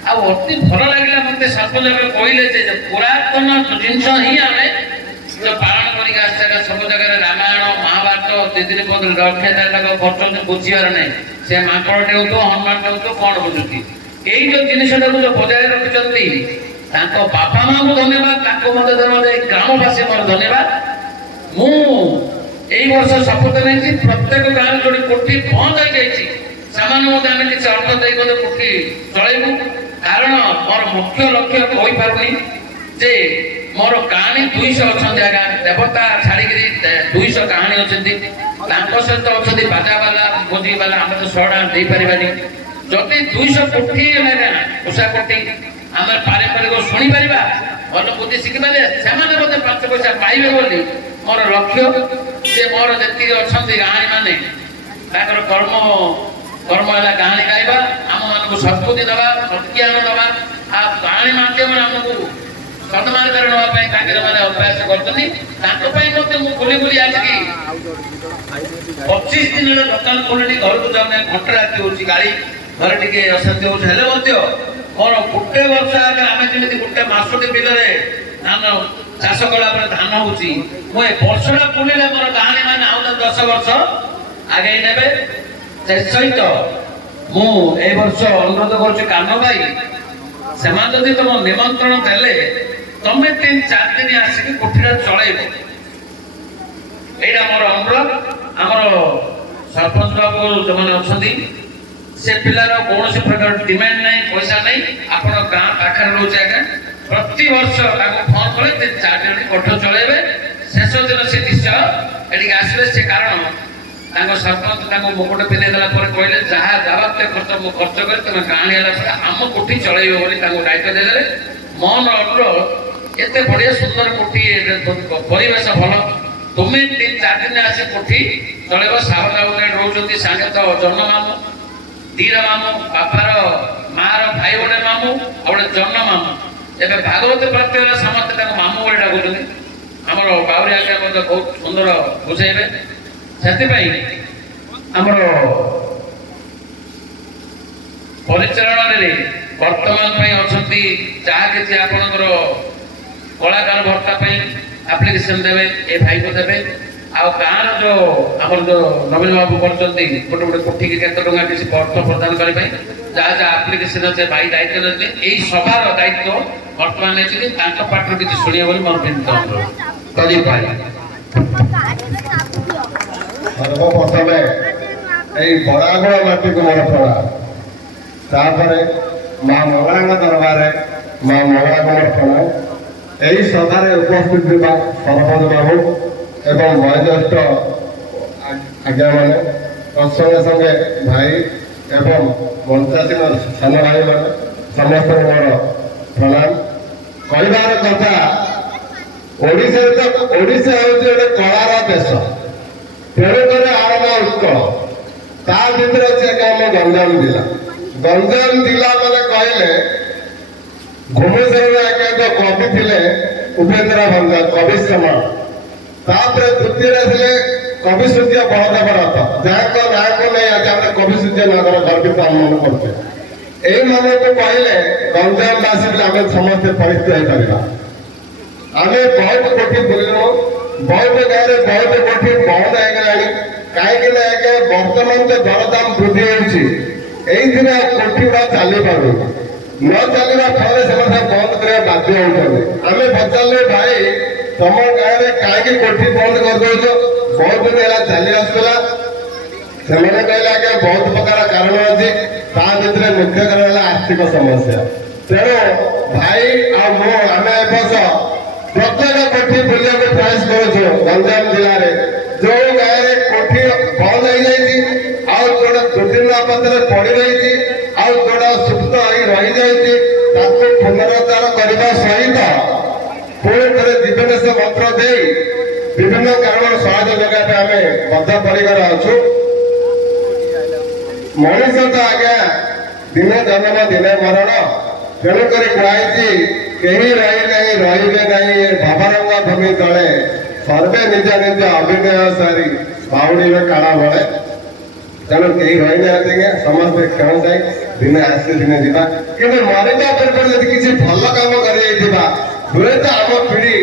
ଆଉ ଅତି ଭଲ ଲାଗିଲା ମୋତେ ସରପଞ୍ଚ ବାବୁ କହିଲେ ଯେ ପୁରାତନ ଜିନିଷ ହିଁ ଆମେ ପାଳନ କରିକି ଆସିছে। ସବୁ ଜାଗାରେ ରାମାୟଣ ମହାଭାରତ ଦିଦିନ ପର୍ଯ୍ୟନ୍ତ ରକ୍ଷାଚାରିତାକ କରୁଛନ୍ତି, ବୁଝିବାର ନାହିଁ। ସେ ମାଙ୍କଡ଼ଟେ ହେଉଥିବ, ହନୁମାନଟେ ହେଉଥିବ, କ'ଣ ବୁଝୁଛି? ଏଇ ଯୋଉ ଜିନିଷଟାକୁ ଯୋଉ ବଜାୟ ରଖିଛନ୍ତି, ତାଙ୍କ ବାପା ମାଆଙ୍କୁ ଧନ୍ୟବାଦ, ତାଙ୍କୁ ମଧ୍ୟ ଧନ୍ୟବାଦ, ଏଇ ଗ୍ରାମବାସୀ ମୋର ଧନ୍ୟବାଦ। ମୁଁ ଏଇ ବର୍ଷ ଶପଥ ନେଇଛି ପ୍ରତ୍ୟେକ ଗାଁରେ ଯୋଉଠି କୋଠି ବନ୍ଦ ହେଇଯାଇଛି ସେମାନଙ୍କୁ ମଧ୍ୟ ଆମେ କିଛି ଅର୍ଥ ଦେଇ ମଧ୍ୟ କୋଠି ଚଳେଇବୁ। କାରଣ ମୋର ମୁଖ୍ୟ ଲକ୍ଷ୍ୟ କହିପାରୁନି ଯେ ମୋର କାହାଣୀ 200 ଅଛନ୍ତି ଆଜ୍ଞା, ଦେବତା ଛାଡ଼ିକିରି 200 କାହାଣୀ ଅଛନ୍ତି। ତାଙ୍କ ସହିତ ଅଛନ୍ତି ବାଜାବାଲା, ଭୋଜିବାଲା, ଆମେ ତ 100 ଟଙ୍କା ଦେଇପାରିବାନି। ଯଦି 200 କୋଠି ଉଷା କୋଠି ଆମେ ପାରମ୍ପରିକ ଶୁଣିପାରିବା, ଭଲ ବୁଦ୍ଧି ଶିଖିପାରିବା, ସେମାନେ ମଧ୍ୟ 5 ପଇସା ପାଇବେ ବୋଲି ମୋର ଲକ୍ଷ୍ୟ। ଯେ ମୋର ଯେତିକି ଅଛନ୍ତି କାହାଣୀ ମାନେ ତାଙ୍କର କର୍ମ ହେଲା କାହାଣୀ ଗାଇବା, ଆମମାନଙ୍କୁ ସଦ୍ବୁଦ୍ଧି ଦେବା, ସତ୍ଜ୍ଞାନ ଦେବା, ଆଉ କାହାଣୀ ମାଧ୍ୟମରେ ଆମକୁ ସନ୍ମାର୍ଗରେ ନେବା ପାଇଁ ତାଙ୍କେ ମାନେ ଅଭ୍ୟାସ କରୁଛନ୍ତି। ତାଙ୍କ ପାଇଁ ମଧ୍ୟ ମୁଁ ବୁଲି ବୁଲି ଆସିକି 25 ଦିନର ଦୋକାନ ଖୋଲିନି, ଘରକୁ ଯାଉନାହିଁ, ଘଣ୍ଟା ରାତି ହଉଛି, ଗାଡ଼ି ଘରେ ଟିକେ ଅଶାନ୍ତି ହଉଛି, ହେଲେ ମଧ୍ୟ ମୋର ଗୋଟେ ବର୍ଷ ଆগে ଆମେ ଯେମିତି ଗୋଟେ ମାସଟି ବିଲରେ ଧାନ ଚାଷ କଲା ପରେ ଧାନ ହଉଛି, ମୁଁ ଏ ବର୍ଷଟା ବୁଲିଲେ ମୋର କାହାଣୀ ମାନେ ଆଉ 10 ବର୍ଷ ଆଗେଇ ନେବେ। ସେ ସହିତ ମୁଁ এই ବର୍ଷ ଅନୁରୋଧ କରୁଛି କାମ ଭାଇ, ସେମାନେ ଯଦି ତମ ନିମନ୍ତ୍ରଣ ଦେଲେ ତମେ 3-4 ଦିନ ଆସିକି କୋଠିଟା ଚଳେଇବ, ଏଇଟା ମୋର ଅନୁରୋଧ। ଆମର ସରପଞ୍ଚ ବାବୁ ଯୋଉମାନେ ଅଛନ୍ତି, ସେ ପିଲାର କୌଣସି ପ୍ରକାର ଡିମାଣ୍ଡ ନାହିଁ, ପଇସା ନାହିଁ, ଆପଣ ଗାଁ ପାଖରେ ରହୁଛି ଆଜ୍ଞା, ପ୍ରତିବର୍ଷ ତାଙ୍କୁ ଫୋନ କଲେ 3-4 ଦିନ କୋଠ ଚଳେଇବେ। ଶେଷ ଦିନ ସେ ନିଶ୍ଚୟ ଏଠିକି ଆସିବେ। ସେ କାରଣ ତାଙ୍କ ସରପଞ୍ଚ ତାଙ୍କୁ ମୁକୁଟ ପିନ୍ଧେଇ ଦେଲା ପରେ କହିଲେ ଯାହା ଯାବତୀୟ ଖର୍ଚ୍ଚ ମୁଁ ଖର୍ଚ୍ଚ କରି ତମେ ଗାଁଣୀ ହେଲା ପରେ ଆମ କୋଠି ଚଳେଇବ ବୋଲି ତାଙ୍କୁ ଦାୟିତ୍ୱ ଦେଇଦେଲେ। ମନ ଅନୁରୋଧ, ଏତେ ବଢିଆ ସୁନ୍ଦର କୋଠି, ପରିବେଶ ଭଲ, ତୁମେ 3-4 ଦିନ ଆସି କୋଠି ଚଳେଇବ। ସାବଧାନରେ ରହୁଛନ୍ତି ସାଙ୍ଗେ ତ ଜନ୍ମ ମାମୁଁ, ଧୀର ମାମୁଁ, ବାପାର ମାର ଭାଇ ଗୋଟେ ମାମୁଁ, ଆଉ ଗୋଟେ ଜନ୍ମ ମାମୁଁ। ଏବେ ଭାଗବତ ପ୍ରତ୍ୟୟରେ ସମସ୍ତେ ତାଙ୍କୁ ମାମୁଁ ବୋଲି ଡାକୁଛନ୍ତି। ଆମର ବାଉରୀ ଆଜ୍ଞା ମଧ୍ୟ ବହୁତ ସୁନ୍ଦର ବୁଝେଇବେ। ସେଥିପାଇଁ ଆମର ପରିଚାଳନାରେ ବର୍ତ୍ତମାନ ପାଇଁ ଅଛନ୍ତି, ଯାହା କିଛି ଆପଣଙ୍କର କଳାକାର ଭତ୍ତା ପାଇଁ ଆପ୍ଲିକେସନ ଦେବେ, ଏ ଭାଇକୁ ଦେବେ। ଆଉ ଗାଁର ଯୋଉ ଆମର ଯୋଉ ନବୀନ ବାବୁ କରିଛନ୍ତି ଗୋଟେ ଗୋଟେ କୋଠିକି କେତେ ଟଙ୍କା କିଛି ଅର୍ଥ ପ୍ରଦାନ କରିବା ପାଇଁ, ଯାହା ଯାହା ଆପ୍ଲିକେସନ ଅଛି ଭାଇ ଦାୟିତ୍ୱ ନେବେ। ଏଇ ସଭାର ଦାୟିତ୍ୱ ବର୍ତ୍ତମାନ ନେଇଛନ୍ତି, ତାଙ୍କ ପାଠରୁ କିଛି ଶୁଣିବ ବୋଲି ମୋର ବିନୀତ ଅନୁରୋଧ। ପ୍ରଦୀପ ଭାଇ। ସର୍ବପ୍ରଥମେ ଏଇ ବରାଗୁଳ ମାଟିକୁ ମୋର ପ୍ରଣାମ, ତାପରେ ମା ମଙ୍ଗଳାଙ୍କ ଦରବାରରେ ମା ମଙ୍ଗଳାଙ୍କୁ ମୋର ପ୍ରଣାମ। ଏହି ସଭାରେ ଉପସ୍ଥିତ ଥିବା ସରପଞ୍ଚ ବାବୁ ଏବଂ ବয়োଜ୍ୟେଷ୍ଠ ଆଜ୍ଞାମାନେ, ତତ୍ସଙ୍ଗେ ସଙ୍ଗେ ଭାଇ ଏବଂ ମଞ୍ଚାସୀନ ସାନ ଭାଇମାନେ, ସମସ୍ତଙ୍କୁ ମୋର ପ୍ରଣାମ। କହିବାର କଥା, ଓଡ଼ିଶା ହେଉଛି ଗୋଟେ କଳାର ଦେଶ, ତେଣୁକରି ଆମ ନାଁ ଉତ୍କଳ। ତା ଭିତରେ ଅଛି ଆମ ଗଞ୍ଜାମ ଜିଲ୍ଲା। ଗଞ୍ଜାମ ଜିଲ୍ଲା ମାନେ କହିଲେ ଘୁମେଶ୍ୱରରେ ଆଜ୍ଞା ଯୋଉ କବି ଥିଲେ ଉପେନ୍ଦ୍ର ଭଞ୍ଜ, କବି ସମାନ। ତାପରେ ଦ୍ୱିତୀୟରେ ଥିଲେ କବି ସୂର୍ଯ୍ୟ ବଳଦେବ ରଥ, ଯାହାଙ୍କ ନାଁକୁ ନେଇ ଆଜି ଆମେ କବି ସୂର୍ଯ୍ୟ ନଗର ଗର୍ବିତ ଅନୁମାନ କରୁଛେ। ଏଇମାନଙ୍କୁ କହିଲେ ଗଞ୍ଜାମବାସୀ ବୋଲି ଆମେ ସମସ୍ତେ ପରିଚିତ ହେଇପାରିବା। ଆମେ ବହୁତ କୋଠି ବୁଲିଲୁ, ବହୁତ ଗାଁରେ ବହୁତ କୋଠି ବନ୍ଦ ହେଇଗଲାଣି। କାହିଁକି ନା ଆଜ୍ଞା ବର୍ତ୍ତମାନ ଯୋଉ ଦରଦାମ ବୃଦ୍ଧି ହେଉଛି, ଏଇଥିରେ କୋଠି ଗୁଡା ଚାଲିପାରୁନି। ନ ଚାଲିବା ଫଳରେ ସେମାନେ ବନ୍ଦ କରିବା ବାଧ୍ୟ ହେଉଛନ୍ତି। ଆମେ ପଚାରିଲେ ଭାଇ ତମ ଗାଁରେ କାହିଁକି କୋଠି ବନ୍ଦ କରିଦଉଛ, ବହୁତ ଦିନ ହେଲା ଚାଲି ଆସୁଥିଲା। ସେମାନେ କହିଲେ ଆଜ୍ଞା ବହୁତ ପ୍ରକାର କାରଣ ଅଛି, ତା ଭିତରେ ମୁଖ୍ୟ କାରଣ ହେଲା ଆର୍ଥିକ ସମସ୍ୟା। ତେଣୁ ଭାଇ ଆଉ ମୁଁ ଆମେ ଏ ବର୍ଷ ପ୍ରତ୍ୟେକ କୋଠି ବୁଲିବାକୁ ପ୍ରୟାସ କରୁଛୁ ଗଞ୍ଜାମ ଜିଲ୍ଲାରେ। ଯୋଉ ଗାଁରେ କୋଠି ବନ୍ଦ ହେଇଯାଇଛି, ଆଉ ଯୋଉଟା କୃତ୍ରିମ ଆପାତରେ ପଡି ରହିଛି, ଆଉ ଯୋଉଟା ସୁପ୍ତ ହେଇ ରହିଯାଇଛି, ତାକୁ ପୁନରୁଦ୍ଧାର କରିବା ସହିତ ପୁଣି ଥରେ ଜୀବନେଶ ମନ୍ତ୍ର ଦେଇ ବିଭିନ୍ନ କାରଣର ସହାୟତା ଯୋଗାଇବା ପାଇଁ ଆମେ ବଦ୍ଧପରିକର ଅଛୁ। ମଣିଷ ତ ଆଜ୍ଞା ଦିନେ ଜନ୍ମ ଦିନେ ମରଣ, ତେଣୁକରି କୁହାଯାଇଛି କେହି ରହିନାହିଁ ରହିବେ ନାହିଁ ଭବରଙ୍ଗ ଭୂମି ତଳେ, ସର୍ବେ ନିଜ ନିଜ ଅଭିନୟ ସାରି ବାଉଡ଼ିବେ କାଳ ବଳେ। ତେଣୁ କେହି ରହିନାହାନ୍ତି ଆଜ୍ଞା, ସମସ୍ତେ କ୍ଷଣ ଯାଇ ଦିନେ ଆସି ଦିନେ ଯିବା। କିନ୍ତୁ ମରିବା ପୂର୍ବରୁ ଯଦି କିଛି ଭଲ କାମ କରିଯାଇଥିବା, ହୁଏତ ଆମ ପିଢି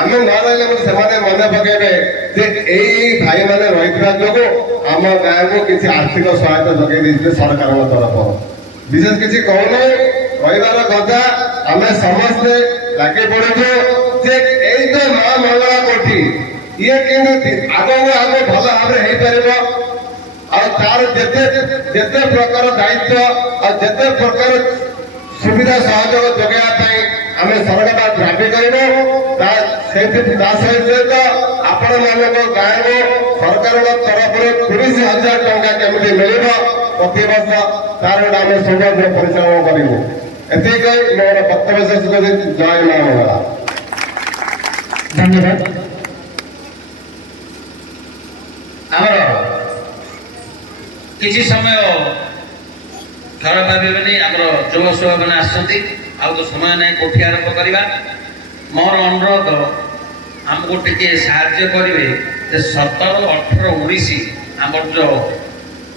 ଆମେ ନ ରହିଲେ ସେମାନେ ମନେ ପକେଇବେ ଯେ ଏଇ ଭାଇମାନେ ରହିଥିବା ଯୋଗୁଁ ଆମ ଗାଁକୁ କିଛି ଆର୍ଥିକ ସହାୟତା ଯୋଗାଇ ଦେଇଥିଲେ ସରକାରଙ୍କ ତରଫରୁ। ବିଶେଷ କିଛି କହୁନାହିଁ, କହିବାର କଥା ଆମେ ସମସ୍ତେ ଲାଗି ପଡୁଛୁ ଯେ ଏଇ ତ ମା ମଙ୍ଗଳା କୋଠି, ଇଏ କିନ୍ତୁ ଆଗକୁ ଆଗକୁ ଭଲ ଭାବରେ ହେଇପାରିବ। ଆଉ ତାର ଯେତେ ପ୍ରକାର ଦାୟିତ୍ୱ ଆଉ ଯେତେ ପ୍ରକାର ସୁବିଧା ସହଯୋଗ ଯୋଗାଇବା ପାଇଁ ଆମେ ସରକାର ଦାବି କରିବୁ। ତା ସହିତ ଆପଣମାନଙ୍କ ଗାଁକୁ ସରକାରଙ୍କ ତରଫରୁ 30,000 ଟଙ୍କା କେମିତି ମିଳିବ ପ୍ରତିବର୍ଷ, ତାର ଗୋଟେ ଆମେ ସୌଭାଗ୍ୟ ପରିଚାଳନା କରିବୁ। ଏତିକି କହି ମୋର ବକ୍ତବ୍ୟ ଶେଷ କରି ଜୟ ମା ମଙ୍ଗଳା। ଧନ୍ୟବାଦ। ଆମର କିଛି ସମୟ ଖରାପ ଭାବିବେନି, ଆମର ଯୁବ ସଭାମାନେ ଆସୁଛନ୍ତି, ଆଉ ତ ସମୟ ନାହିଁ କୋଠି ଆରମ୍ଭ କରିବା। ମୋର ଅନୁରୋଧ ଆମକୁ ଟିକେ ସାହାଯ୍ୟ କରିବେ ଯେ 17, 18, 19 ଆମର ଯେଉଁ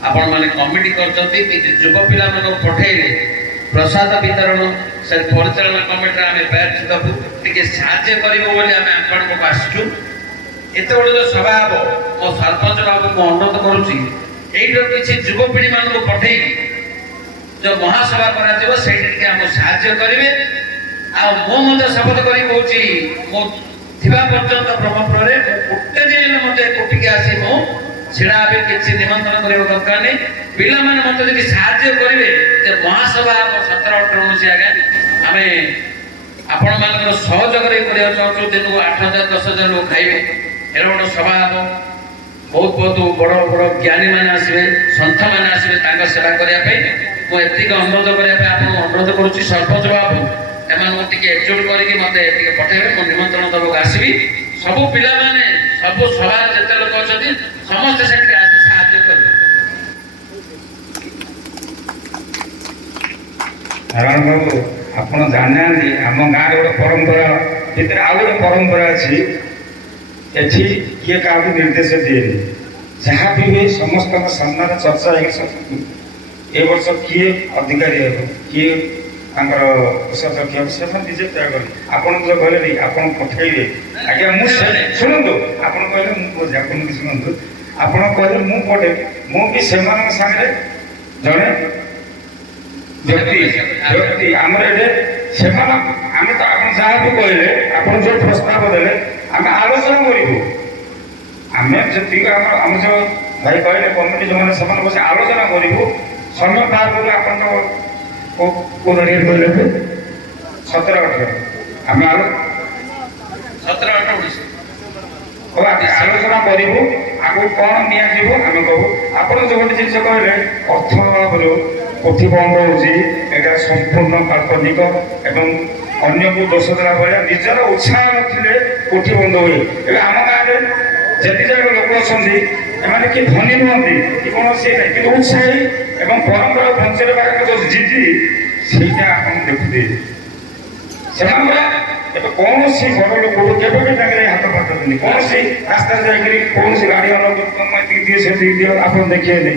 ଆପଣମାନେ କମିଟି କରିଛନ୍ତି କିଛି ଯୁବ ପିଲାମାନଙ୍କୁ ପଠେଇଲେ ପ୍ରସାଦ ବିତରଣ ସେ ପରିଚାଳନା କମିଟିରେ ଆମେ ବ୍ୟାଚ୍ ଦେବୁ, ଟିକେ ସାହାଯ୍ୟ କରିବ ବୋଲି ଆମେ ଆପଣଙ୍କ ପାଖକୁ ଆସିଛୁ। ଏତେ ବଡ଼ ଯେଉଁ ସଭା ହେବ ମୋ ସରପଞ୍ଚ ବାବୁଙ୍କୁ ଅନୁରୋଧ କରୁଛି ଏଇଠୁ କିଛି ଯୁବପିଢ଼ିମାନଙ୍କୁ ପଠେଇ ଯେଉଁ ମହାସଭା କରାଯିବ ସେଇଠି ଟିକେ ଆମକୁ ସାହାଯ୍ୟ କରିବେ। ଆଉ ମୁଁ ମଧ୍ୟ ଶପଥ କରି କହୁଛି ମୁଁ ଥିବା ପର୍ଯ୍ୟନ୍ତ ବ୍ରହ୍ମପୁରରେ ଗୋଟେ ଦିନ ମୋତେ କୋଠିକି ଆସି ମୁଁ ଛିଡ଼ା ହେବି, କିଛି ନିମନ୍ତ୍ରଣ କରିବା ଦରକାର ନାହିଁ। ପିଲାମାନେ ମୋତେ ଯଦି ସାହାଯ୍ୟ କରିବେ ଯେ ମହାସଭା 17, 18, 19 ଆଜ୍ଞା ଆମେ ଆପଣମାନଙ୍କର ସହଯୋଗରେ କରିବାକୁ ଚାହୁଁଛୁ। ଦିନକୁ 8,000 10,000 ଲୋକ ଖାଇବେ, ଏଡ଼େ ବଡ଼ ସଭା ହେବ, ବହୁତ ବହୁତ ବଡ଼ ବଡ଼ ଜ୍ଞାନୀମାନେ ଆସିବେ, ସନ୍ଥମାନେ ଆସିବେ ତାଙ୍କ ସେବା କରିବା ପାଇଁ। ମୁଁ ଏତିକି ଅନୁରୋଧ କରିବା ପାଇଁ ଆପଣଙ୍କୁ ଅନୁରୋଧ କରୁଛି। ସରପଞ୍ଚ ବାବୁ ଏମାନଙ୍କୁ ଟିକେ ଏକଜୁଟ କରିକି ମୋତେ ଟିକେ ପଠାଇବେ, ମୁଁ ନିମନ୍ତ୍ରଣ ଦେବାକୁ ଆସିବି। ସବୁ ପିଲାମାନେ ସବୁ ସଭାରେ ଯେତେ ଲୋକ ଅଛନ୍ତି ସମସ୍ତେ ସେଠିକି ଆସି ସାହାଯ୍ୟ କରିବେ। ନାରାୟଣ ବାବୁ ଆପଣ ଜାଣିନାହାନ୍ତି ଆମ ଗାଁରେ ଗୋଟେ ପରମ୍ପରା ଭିତରେ ଆଉ ଗୋଟେ ପରମ୍ପରା ଅଛି। ଏଠି କିଏ କାହାକୁ ନିର୍ଦ୍ଦେଶ ଦିଏନି, ଯାହା ବି ହୁଏ ସମସ୍ତଙ୍କ ସାମ୍ନାରେ ଚର୍ଚ୍ଚା ହେଇକି ଏ ବର୍ଷ କିଏ ଅଧିକାରୀ ହେବ, କିଏ ତାଙ୍କର କୋଷାଧ୍ୟକ୍ଷ ହେବ, ସେମାନେ ନିଜେ ତୟ କରିବେ। ଆପଣ ଯେଉଁ କହିଲେ ଆପଣ ପଠେଇବେ, ଆଜ୍ଞା ମୁଁ ଶୁଣନ୍ତୁ, ଆପଣ କହିଲେ ମୁଁ କହୁଛି, ଆପଣ ବି ଶୁଣନ୍ତୁ। ଆପଣ କହିଲେ ମୁଁ ପଠେଇବି, ମୁଁ ବି ସେମାନଙ୍କ ସାଙ୍ଗରେ ଜଣେ ବ୍ୟକ୍ତି ଆମର ଏଠି ସେମାନେ ଆମେ ତ ଆପଣ ଯାହା ବି କହିଲେ, ଆପଣ ଯେଉଁ ପ୍ରସ୍ତାବ ଦେଲେ ଆମେ ଆଲୋଚନା କରିବୁ। ଆମେ ଯେତିକି ଆମ ଯେଉଁ ଭାଇ କହିଲେ କମିଟି ଯେଉଁମାନେ ସେମାନେ ବସି ଆଲୋଚନା କରିବୁ। ସମୟ ବାହାର କଲେ ଆପଣ ତ କେଉଁ ତାରିଖରେ କହିଲେ 17, 18 ଆମେ 17, 18, 19 ଆଲୋଚନା କରିବୁ। ଆଗକୁ କ'ଣ ନିଆଯିବ ଆମେ କହିବୁ। ଆପଣ ଯେଉଁ ଗୋଟେ ଜିନିଷ କହିଲେ ଅର୍ଥ ଅଭାବରୁ କୋଠି ବନ୍ଦ ହେଉଛି, ଏଇଟା ସମ୍ପୂର୍ଣ୍ଣ କାଳ୍ପନିକ ଏବଂ ଅନ୍ୟକୁ ଦୋଷ ଦେଲା ଭଳିଆ। ନିଜର ଉତ୍ସାହ ନଥିଲେ କୋଠି ବନ୍ଦ ହୁଏ। ଏବେ ଆମ ଗାଁରେ ଯେତେ ଯାକ ଲୋକ ଅଛନ୍ତି ଏମାନେ କି ଧନୀ ନୁହନ୍ତି କି କୌଣସି ନାହିଁ, କିନ୍ତୁ ଉତ୍ସାହୀ ଏବଂ ପରମ୍ପରା ବଞ୍ଚେଇବା ଯେଉଁ ଜିଦି ସେଇଟା ଆପଣ ଦେଖୁଥିବେ। ସେମାନଙ୍କର ଏବେ କୌଣସି ବଡ଼ ଲୋକକୁ କେବେ ବି ତାଙ୍କର ହାତ ପାତନ୍ତିନି। କୌଣସି ରାସ୍ତାରେ ଯାଇକରି କୌଣସି ଗାଡ଼ି ଏତିକି ଦିଏ ସେତିକି ଦିଅ ଆପଣ ଦେଖିବେନି।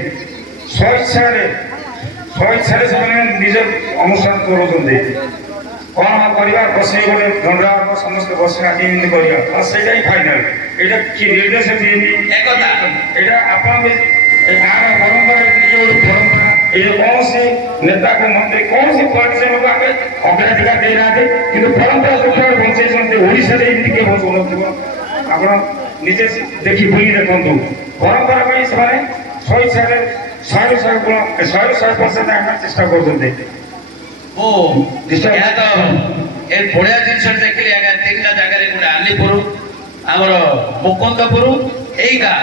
ସ୍ୱଇଚ୍ଛାରେ ସେମାନେ ନିଜ ଅନୁସାର କରୁଛନ୍ତି। କ'ଣ କରିବା, ବସେଇ ଗୋଟେ ଦଣ୍ଡା ହେବ, ସମସ୍ତେ ବସି ଆଜି ଏମିତି କରିବା, ସେଇଟା ହିଁ ଫାଇନାଲ। ଏଇଟା କି ନିର୍ଦ୍ଦେଶ ଦିଏନି ଏକଥା ଏଇଟା ଆପଣ ବି ଗାଁର ପରମ୍ପରା ପରମ୍ପରା। ଏ କୌଣସି ନେତାକୁ ମନ୍ତ୍ରୀ କୌଣସି ପଲିଟିସିଆନକୁ ଆମେ ଅଗ୍ରାଧିକାର ଦେଇନାହାନ୍ତି, କିନ୍ତୁ ପରମ୍ପରା ଯୋଉଠାରେ ବଞ୍ଚେଇଛନ୍ତି ଓଡ଼ିଶାରେ ଏମିତି କିଏ ବଞ୍ଚଉନଥିବ। ଆପଣ ନିଜେ ଦେଖି ବୁଲି ଦେଖନ୍ତୁ। ପରମ୍ପରା ପାଇଁ ସେମାନେ ସ୍ୱଇଚ୍ଛାରେ 100% ଆମେ ଚେଷ୍ଟା କରୁଛନ୍ତି। ମୁଁ ଏହା ତ ଏ ବଢ଼ିଆ ଜିନିଷ ଦେଖିଲି ଆଜ୍ଞା। 3ଟା ଜାଗାରେ ଗୋଟେ ଆଲିପୁର, ଆମର ମୁକୁନ୍ଦପୁର, ଏଇ ଗାଁ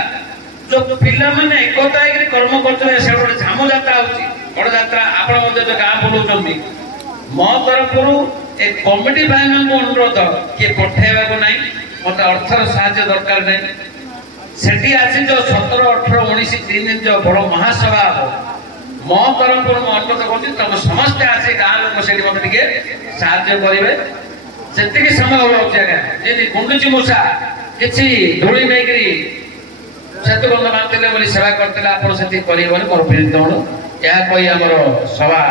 ଯୋଉ ପିଲାମାନେ ଏକତା ହେଇକି କର୍ମ କରୁଛନ୍ତି। ସେ ଗୋଟେ ଝାମୁ ଯାତ୍ରା ହେଉଛି, ବଡ଼ ଯାତ୍ରା। ଆପଣ ମଧ୍ୟ ଯୋଉ ଗାଁ ବୁଲଉଛନ୍ତି, ମୋ ତରଫରୁ ଏ କମିଟି ଭାଇମାନଙ୍କୁ ଅନୁରୋଧ କିଏ ପଠେଇବାକୁ ନାହିଁ, ମୋତେ ଅର୍ଥର ସାହାଯ୍ୟ ଦରକାର ନାହିଁ। ସେଠି ଆସି ଯୋଉ 17, 18, 19 3 ଦିନ ଯୋଉ ବଡ଼ ମହାସଭା ହେବ, ମୋ ତରଫରୁ ମୁଁ ଅନୁରୋଧ କରୁଛି ତମେ ସମସ୍ତେ ଆସି ଗାଁ ଲୋକ ସେଠି ମୋତେ ଟିକେ ସାହାଯ୍ୟ କରିବେ। ସେତିକି ସମୟ ହେଉଛି ଆଜ୍ଞା। ଯେମିତି ଗୁଣ୍ଡୁଚି ମୂଷା କିଛି ଧୂଳି ନେଇକରି ସେତୁବନ୍ଧ ମାରିଥିଲେ ବୋଲି ସେବା କରିଥିଲେ, ଆପଣ ସେତିକି କରିବେ ବୋଲି ମୋର ବିନତି ଅନୁରୋଧ। ଏହା କହି ଆମର ସଭା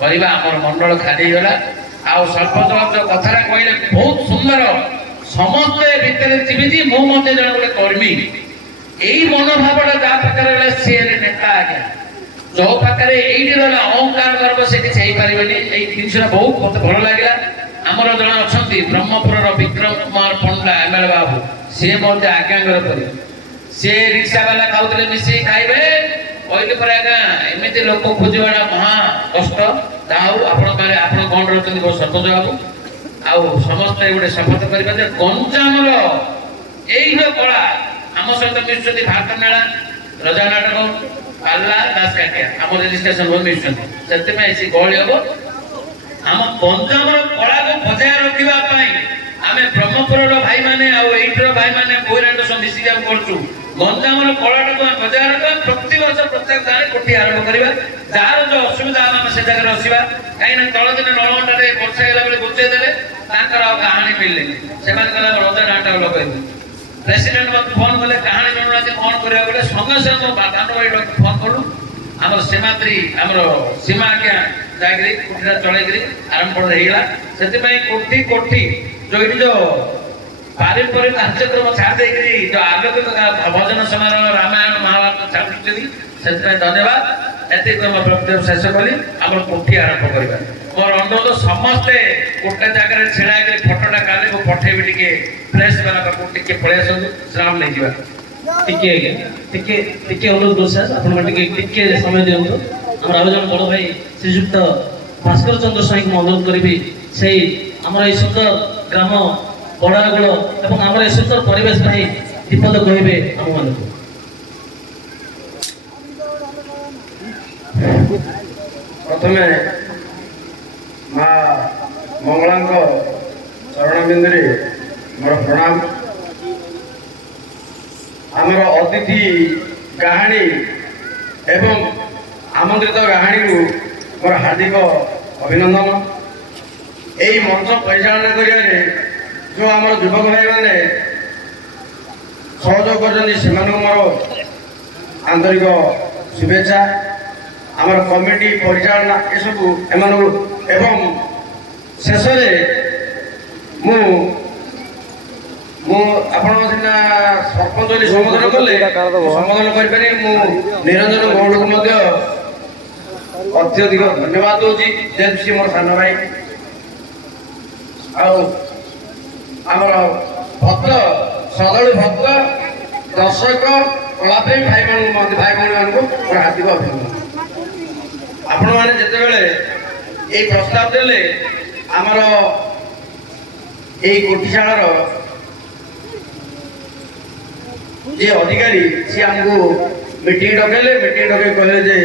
କରିବା, ଆମର ମଣ୍ଡଳ ଖାଲି ହେଇଗଲା। ଆଉ ସରପଞ୍ଚ ଯୋଉ କଥାଟା କହିଲେ ବହୁତ ସୁନ୍ଦର। ସମସ୍ତେ ଭିତରେ ଯିବି ମୁଁ ମଧ୍ୟ ଜଣେ ଗୋଟେ କର୍ମୀ। ଏଇ ମନୋଭାବଟା ଯାହା ପାଖରେ ରହିଲେ ସିଏ ନେତା ଆଜ୍ଞା। ଯୋଉ ପାଖରେ ଏଇଠି ରହିଲା ଅହଙ୍କାର ଗର୍ବ ସେ କିଛି ହେଇପାରିବେନି। ଏଇ ଜିନିଷଟା ବହୁତ ମୋତେ ଭଲ ଲାଗିଲା। ଆମର ଜଣେ ଅଛନ୍ତି ବ୍ରହ୍ମପୁରର ବିକ୍ରମ କୁମାର ପଣ୍ଡା MLA ବାବୁ, ସିଏ ମଧ୍ୟ ଆଜ୍ଞାଙ୍କର କରିବେ। ସିଏ ରିକ୍ସାବାଲା ଖାଉଥିଲେ ମିଶିକି ଖାଇବେ କହିଲେ ପରେ ଆଜ୍ଞା ଏମିତି ଲୋକ ଖୋଜିବାଟା ମହା କଷ୍ଟ। ଯାହା ହଉ ଆପଣ କ'ଣ ରହୁଛନ୍ତି ସରପଞ୍ଚ ବାବୁ। ଆଉ ସମସ୍ତେ ଗୋଟେ ଶପଥ କରିବା ଯେ ଗଞ୍ଜାମର ଏଇ ଯୋଉ କଳା ଆମ ସହିତ ମିଶୁଛନ୍ତି। ଭାରତ ମେଳା, ରଜା ନାଟକ, ପାଲା, ଦାସକାଠିଆ ଆମ ରେଜିଷ୍ଟ୍ରେସନ ମିଶୁଛନ୍ତି। ସେଥିପାଇଁ ସେ ଗହଳି ହବ। ଆମ ଗଞ୍ଜାମର କଳାକୁ ବଜାୟ ରଖିବା ପାଇଁ ଆମେ ବ୍ରହ୍ମପୁରର ଭାଇମାନେ ଆଉ ଏଇଠିର ଭାଇମାନେ ବୋଇରାଟ ମିଶିକି ଆମେ କରୁଛୁ। ଗଞ୍ଜାମର କଳାଟାକୁ ଆମେ ବଜାୟ ରଖିବା। ପ୍ରତି ପ୍ରତିବର୍ଷ ପ୍ରତ୍ୟେକ ଗାଁରେ କୋଠି ଆରମ୍ଭ କରିବା। ଯାହାର ଯୋଉ ଅସୁବିଧା ହବ ଆମେ ସେ ଜାଗାରେ ଆସିବା। କାହିଁକିନା ତଳ ଦିନ ନଳମଣ୍ଡାରେ ବର୍ଷା ହେଲା ବେଳେ ବୁଝେଇ ଦେଲେ ତାଙ୍କର ଆଉ କାହାଣୀ ମିଳିଲେନି। ସେମାନେ କହିଲେ ରଜ ନାଁଟା ଲଗେଇବୁ। ପ୍ରେସିଡେଣ୍ଟ ମତେ ଫୋନ କଲେ କାହାଣୀ ଜଣୁନାହାନ୍ତି କଣ କରିବା ବୋଲେ ସଙ୍ଗେ ସଙ୍ଗେ ବାଦାନ ଭାଇଟାକୁ ଫୋନ କଲୁ। ଆମର ସୀମାତ୍ରୀ ଆମର ସୀମା ଆଜ୍ଞା ଯାଇକିରି କୋଠିଟା ଚଳେଇକିରି ଆରମ୍ଭ ହେଇଗଲା। ସେଥିପାଇଁ କୋଠି କୋଠି ଯୋଉଠି ଯୋଉ ପାରମ୍ପରିକ କାର୍ଯ୍ୟକ୍ରମ ଛାଡ଼ି ଦେଇକିରି ଯୋଉ ଆଲୋକିତ ଭଜନ ସମାରୋହ ରାମାୟଣ ମହାଭାରତ ଛାଡୁଛନ୍ତି ସେଥିପାଇଁ ଧନ୍ୟବାଦ। ଏତିକି ମୋ ବକ୍ତବ୍ୟ ଶେଷ କଲି। ଆମର କୋଠି ଆରମ୍ଭ କରିବା। ମୋର ଅନୁରୋଧ ସମସ୍ତେ ଗୋଟେ ଜାଗାରେ ଛିଡ଼ା ହେଇକିରି ଫଟୋଟା କାଲି ମୁଁ ପଠେଇବି ଟିକେ ପ୍ରେସ ବାଲା ପାଖକୁ ଟିକେ ପଳେଇ ଆସନ୍ତୁ ଶ୍ରାମ ନେଇଯିବା। ଟିକେ ଆଜ୍ଞା ଟିକେ ଅନୁରୋଧ କରୁଛି ସାର୍ ଆପଣ ଟିକେ ସମୟ ଦିଅନ୍ତୁ। ଆମର ଆଉ ଜଣେ ବଡ଼ ଭାଇ ଶ୍ରୀଯୁକ୍ତ ଭାସ୍କର ଚନ୍ଦ୍ର ସ୍ୱାଇଁଙ୍କୁ ମୁଁ ଅନୁରୋଧ କରିବି ସେଇ ଆମର ଏଇ ସୁନ୍ଦର ଗ୍ରାମ ବଡ଼ାଗୁଳ ଏବଂ ଆମର ଏ ସୁନ୍ଦର ପରିବେଶ ପାଇଁ ଦୀପଦ କହିବେ ଆମମାନଙ୍କୁ। ପ୍ରଥମେ ମା ମଙ୍ଗଳାଙ୍କ ଚରଣ ବିନ୍ଦୁରେ ମୋର ପ୍ରଣାମ। ଆମର ଅତିଥି କାହାଣୀ ଏବଂ ଆମନ୍ତ୍ରିତ କାହାଣୀକୁ ମୋର ହାର୍ଦ୍ଦିକ ଅଭିନନ୍ଦନ। ଏହି ମଞ୍ଚ ପରିଚାଳନା କରିବାରେ ଯେଉଁ ଆମର ଯୁବକ ଭାଇମାନେ ସହଯୋଗ କରିଛନ୍ତି ସେମାନଙ୍କୁ ମୋର ଆନ୍ତରିକ ଶୁଭେଚ୍ଛା। ଆମର କମିଟି ପରିଚାଳନା ଏସବୁ ଏମାନଙ୍କୁ ଏବଂ ଶେଷରେ ମୁଁ ଆପଣଙ୍କ ସିନା ସରପଞ୍ଚ ବୋଲି ସମ୍ବୋଧନ କଲେ ସମ୍ବୋଧନ କରିପାରିବି। ମୁଁ ନିରଞ୍ଜନ ଗୌଡ଼କୁ ମଧ୍ୟ ଅତ୍ୟଧିକ ଧନ୍ୟବାଦ ଦେଉଛି ଯେହେତୁ ସିଏ ମୋର ସାନ ଭାଇ। ଆଉ ଆମର ଭକ୍ତ ସଦଳୀ ଭକ୍ତ ଦର୍ଶକ କଳାପ୍ରେମୀ ଭାଇ ଭଉଣୀମାନଙ୍କୁ ମୋର ହାର୍ଦ୍ଦିକ ଅଭିନନ୍ଦନ। ଆପଣମାନେ ଯେତେବେଳେ ଏଇ ପ୍ରସ୍ତାବ ଦେଲେ ଆମର ଏଇ କୋଠିଶାଳାର ଯିଏ ଅଧିକାରୀ ସିଏ ଆମକୁ ମିଟିଂ ଡକେଇଲେ। ମିଟିଂ ଡକେଇ କହିଲେ ଯେ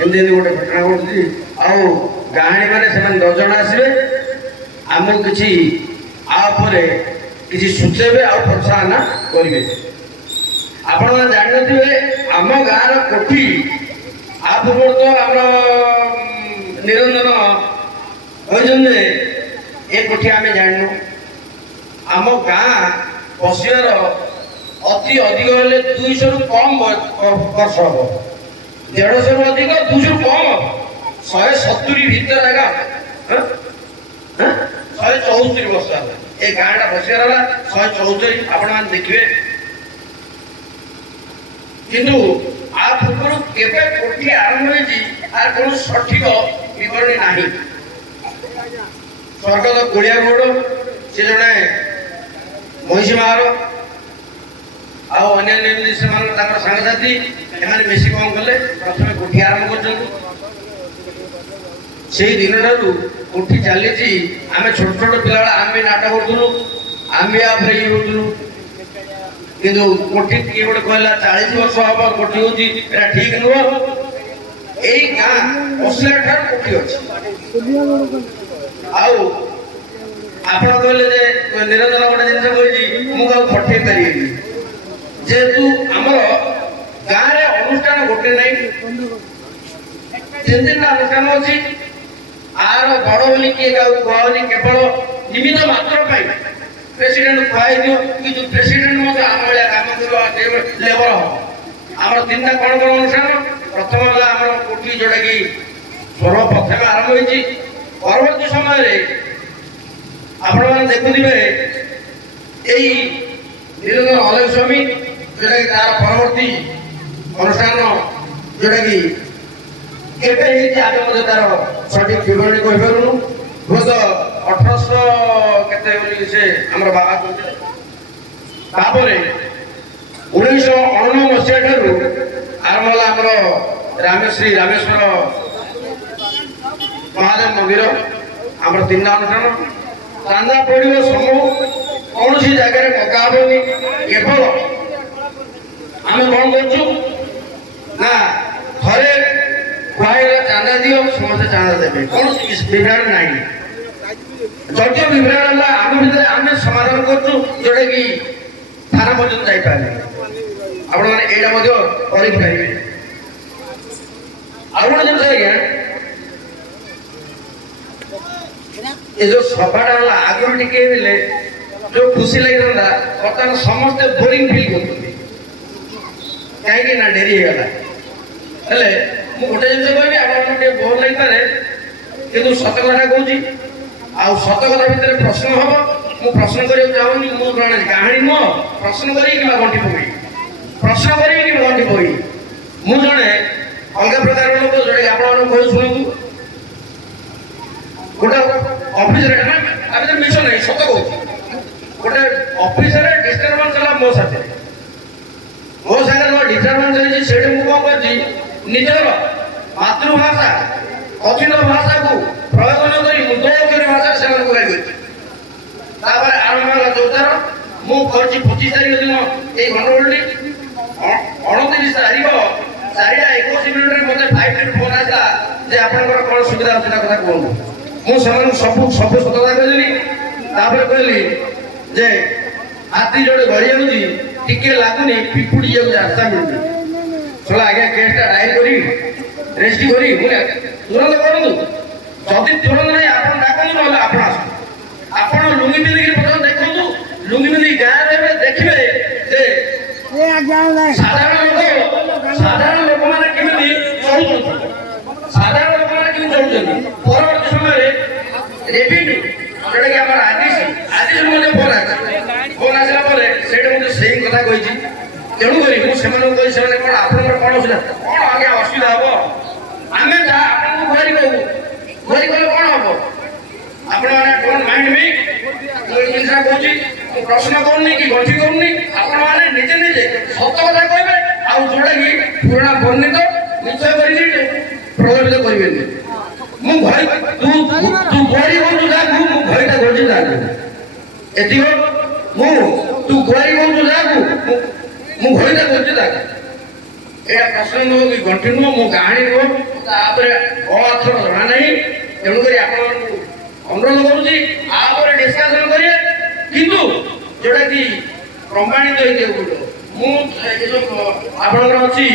ଏମିତି ଏମିତି ଗୋଟେ ଘଟଣା ଘଟୁଛି ଆଉ ଗାହାଣୀ ମାନେ ସେମାନେ 10 ଜଣ ଆସିବେ। ଆମକୁ କିଛି ଆ ଉପରେ କିଛି ସୂଚେଇବେ ଆଉ ପ୍ରୋତ୍ସାହନ କରିବେ। ଆପଣମାନେ ଜାଣିନଥିବେ ଆମ ଗାଁର କୋଠି ଆ ପୂର୍ବରୁ ତ ଆମର ନିରଞ୍ଜନ କହିଛନ୍ତି ଯେ ଏ କୋଠି ଆମେ ଜାଣିନୁ। ଆମ ଗାଁ ବସିବାର ଅତି ଅଧିକ ହେଲେ 200ରୁ କମ୍ ବର୍ଷ ହବ। 150ରୁ ଅଧିକ 200ରୁ କମ୍ ହବ। 170 ଭିତରେ ଜାଗା 174 ବର୍ଷ ହେଲା ଏ ଗାଁଟା ବସିବାର ହେଲା 174। ଆପଣମାନେ ଦେଖିବେ କିନ୍ତୁ ଆ ପୂର୍ବରୁ କେବେ କୋଠି ଆରମ୍ଭ ହେଇଛି ତାର କୌଣସି ସଠିକ ବିବରଣୀ ନାହିଁ। ସ୍ୱର୍ଗତ ଗୋଳିଆ ଗୌଡ଼ ସେ ଜଣେ ମହିଷୀ ମାହାର ଆଉ ଅନ୍ୟାନ୍ୟ ସେମାନେ ତାଙ୍କର ସାଙ୍ଗସାଥି ଏମାନେ ମିଶି କ'ଣ କଲେ ପ୍ରଥମେ କୋଠି ଆରମ୍ଭ କରିଛନ୍ତି। ସେଇ ଦିନଠାରୁ କୋଠି ଚାଲିଛି। ଆମେ ଛୋଟ ଛୋଟ ପିଲାବେଳେ ଆମେ ନାଟକ କରୁଥିଲୁ ଆମେ ଉପରେ ଇଏ କରୁଥିଲୁ କିନ୍ତୁ କୋଠି କିଏ ଗୋଟେ କହିଲା 40 ବର୍ଷ ହବ କୋଠି ହଉଛି ଏଟା ଠିକ ନୁହଁ। ଏଇ ଗାଁ ବସିଲା ଠାରୁ କୋଠି ଅଛି। ଆଉ ଆପଣ କହିଲେ ଯେ ନିରଞ୍ଜନ ଗୋଟେ ଜିନିଷ କହିଛି ମୁଁ କାହାକୁ ପଠେଇ ପାରିବିନି। ଯେହେତୁ ଆମର ଗାଁରେ ଅନୁଷ୍ଠାନ ଗୋଟେ ନାହିଁ 3-3ଟା ଅନୁଷ୍ଠାନ ଅଛି। ଆର ବଡ଼ ବୋଲି କିଏ କାହାକୁ କୁହାହଉନି। କେବଳ ନିମିତ୍ତ ମାତ୍ର ପାଇଁ ପ୍ରେସିଡେଣ୍ଟ କୁହାହେଇଥିବ କି ଯୋଉ ପ୍ରେସିଡେଣ୍ଟ ମଧ୍ୟ ଆମ ଭଳିଆ କାମ କରିବା ଲେବର ହବ। ଆମର 3ଟା କ'ଣ ଅନୁଷ୍ଠାନ। ପ୍ରଥମ ହେଲା ଆମର କୋଠି ଯୋଉଟାକି ସର୍ବପ୍ରଥମେ ଆରମ୍ଭ ହେଇଛି। ପରବର୍ତ୍ତୀ ସମୟରେ ଆପଣମାନେ ଦେଖୁଥିବେ ଏଇ ନିରଞ୍ଜନ ଅଲେଖ ସ୍ୱାମୀ ଯୋଉଟାକି ତାର ପରବର୍ତ୍ତୀ ଅନୁଷ୍ଠାନ ଯୋଉଟାକି କେବେ ହେଇଛି ଆମେ ମଧ୍ୟ ତାର ସଠିକ ବିବରଣୀ କହିପାରୁନୁ। ହୁଏତ 1800 କେତେ ବୋଲି ସେ ଆମର ବାବା କହୁଥିଲେ। ତାପରେ 1999 ମସିହା ଠାରୁ ଆରମ୍ଭ ହେଲା ଆମର ରାମେଶ୍ୱର ମହାଦେବ ମନ୍ଦିର। ଆମର 3ଟା ଅନୁଷ୍ଠାନ। ଚାନ୍ଦା ପଡ଼ିବ ସମୂହ କୌଣସି ଜାଗାରେ ମଗା ହବନି। କେବଳ ଆମେ କ'ଣ କରୁଛୁ ନା ଥରେ କୁହାହେଲା ଚାନ୍ଦା ଦିଅ ସମସ୍ତେ ଚାନ୍ଦା ଦେବେ। କୌଣସି ବିଭ୍ରାଟ ନାହିଁ। ଯଦିଓ ବିଭ୍ରାଟ ହେଲା ଆମ ଭିତରେ ଆମେ ସମାଧାନ କରୁଛୁ ଯୋଉଟାକି ଥାନା ପର୍ଯ୍ୟନ୍ତ ଯାଇପାରିବେ। ଆପଣମାନେ ଏଇଟା ମଧ୍ୟ କରିପାରିବେ। ଆଉ ଗୋଟେ ଜିନିଷ ଆଜ୍ଞା, ଏ ଯୋଉ ସଭାଟା ହେଲା ଆଗରୁ ଟିକେ ହେଲେ ଯୋଉ ଖୁସି ଲାଗିଥାନ୍ତା, ବର୍ତ୍ତମାନ ସମସ୍ତେ ବୋରିଂ ଫିଲ୍ କରୁଛନ୍ତି। କାହିଁକି ନା ଡେରି ହେଇଗଲା। ହେଲେ ମୁଁ ଗୋଟେ ଜିନିଷ କହିବି, ଆପଣଙ୍କୁ ଟିକେ ବୋର ଲାଗିପାରେ, କିନ୍ତୁ ସତ କଥା କହୁଛି। ଆଉ ସତ କଥା ଭିତରେ ପ୍ରଶ୍ନ ହବ, ମୁଁ ପ୍ରଶ୍ନ କରିବାକୁ ଚାହୁଁନି। ମୁଁ ଜଣେ କାହାଣୀ ନୁହଁ ପ୍ରଶ୍ନ କରିବି କିମ୍ବା ଗଣ୍ଠି ପକେଇବି, ପ୍ରଶ୍ନ କରିବି କିମ୍ବା ଗଣ୍ଠି ପକେଇବି। ମୁଁ ଜଣେ ଅଲଗା ପ୍ରକାର ଲୋକ, ଯୋଉଟାକି ଆପଣମାନଙ୍କୁ କହି ଶୁଣନ୍ତୁ। ଗୋଟେ ଅଫିସରେ ମିଛ ନାହିଁ, ସତ କହୁଛି। ଗୋଟେ ଅଫିସରେ ଡିଷ୍ଟର୍ବାନ୍ସ ହେଲା ମୋ ସାଥିରେ, ମୋ ସାଙ୍ଗରେ ଯୋଉ ଡିଷ୍ଟର୍ବାନ୍ସ ହେଇଛି, ସେଇଠି ମୁଁ କଣ କରିଛି, ନିଜର ମାତୃଭାଷା କଠିନ ଭାଷାକୁ ପ୍ରୟୋଗ ନ କରି ମୁଁ ଦୋକରି ଭାଷାରେ ସେମାନଙ୍କୁ ଗାଳି କରିଛି। ତାପରେ ଆରମ୍ଭ ହେଲା ଯୋଦ୍ଧାର। ମୁଁ କରିଛି 25 ତାରିଖ ଦିନ ଏଇ ଗଣ୍ଡଗୋଳଟି। 29 ତାରିଖ 4:21 ମୋତେ 5 ଫୋନ୍ ଆସିଲା ଯେ ଆପଣଙ୍କର କ'ଣ ସୁବିଧା ଅସୁବିଧା କଥା କୁହନ୍ତୁ। ମୁଁ ସେମାନଙ୍କୁ ସବୁ ସତତା କହିଲି। ତାପରେ କହିଲି ଯେ ହାତୀ ଯୋଉଟେ ଗଳି ଯାଉଛି, ଟିକେ ଲାଗୁନି, ପିପୁଡ଼ି ଯିବାକୁ ରାସ୍ତା ମିଳୁନି। ଶୁଣ ଆଜ୍ଞା, କେସ୍ଟା ଡାଏରୀ କରି ରେଜିଷ୍ଟ୍ରି କରି ତୁରନ୍ତ କରନ୍ତୁ। ଯଦି ତୁରନ୍ତ ନାହିଁ ଆପଣ ଡାକନ୍ତୁ, ନହେଲେ ଆପଣ ଆସନ୍ତୁ। ଆପଣ ଲୁଙ୍ଗି ପିନ୍ଧିକି ପ୍ରଥମେ ଦେଖନ୍ତୁ। ଲୁଙ୍ଗି ପିନ୍ଧିକି ଗାଁରେ ଏବେ ଦେଖିବେ ଯେ ସାଧାରଣ ଲୋକମାନେ କେମିତି ଚଳୁଛନ୍ତି, ସାଧାରଣ ଲୋକମାନେ କେମିତି ଚଳୁଛନ୍ତି। ପରବର୍ତ୍ତୀ ସମୟରେ ରେଭିନ୍ୟୁ ଯୋଉଟାକି ଆମର ଆଦିଶ ମଧ୍ୟ ଫୋନ୍ ଆସିଲା ପରେ ସେଇଟା ମଧ୍ୟ ସେଇ କଥା କହିଛି। ତେଣୁକରି ମୁଁ ସେମାନଙ୍କୁ କହି, ସେମାନେ କ'ଣ ଆପଣଙ୍କର କ'ଣ ଅସୁବିଧା, କ'ଣ ଆଜ୍ଞା ଅସୁବିଧା ହବ, ଆମେ ଯାହା ଆପଣଙ୍କୁ ଗୁହାରି କହୁ, ଗୁହାରି କଲେ କ'ଣ ହବ, ଆପଣମାନେ ଡୋଣ୍ଟ ମାଇଣ୍ଡ ମି। ମୁଁ ଏଇ ଜିନିଷଟା କହୁଛି, ମୁଁ ପ୍ରଶ୍ନ କରୁନି କି ଗଣ୍ଠି କରୁନି। ଆପଣମାନେ ନିଜେ ନିଜେ ସତ କଥା କହିବେ, ଆଉ ଯୋଉଟାକି ପୁରୁଣା ବର୍ଣ୍ଣିତ ମିଛ କରିକି ପ୍ରଭାବିତ କରିବେନି। ମୁଁ ଭୟ, ତୁ ଗୁହାରି କରୁଛୁ ଯାହାକୁ, ମୁଁ ଭୟଟା କରୁଛି ଯାହାକୁ। ଏତିକ ତୁ ଗୁହାରି କରୁଛୁ ଯାହାକୁ, ମୁଁ ଭୟଟା କରୁଛି ଯାହାକୁ। ଏଇଟା ପ୍ରଶ୍ନ ନୁହଁ କି ଗଣ୍ଠି ନୁହଁ, ମୋ କାହାଣୀ ନୁହଁ, ତାପରେ ଅର୍ଥ ଜଣା ନାହିଁ। ତେଣୁକରି ଆପଣମାନଙ୍କୁ ଅନୁରୋଧ କରୁଛି, ଆପରେ ଡିସ୍କସନ କରିବେ, କିନ୍ତୁ ଯୋଉଟାକି ପ୍ରମାଣିତ ହେଇଥିବ। ମୁଁ ଆପଣଙ୍କର ଅଛି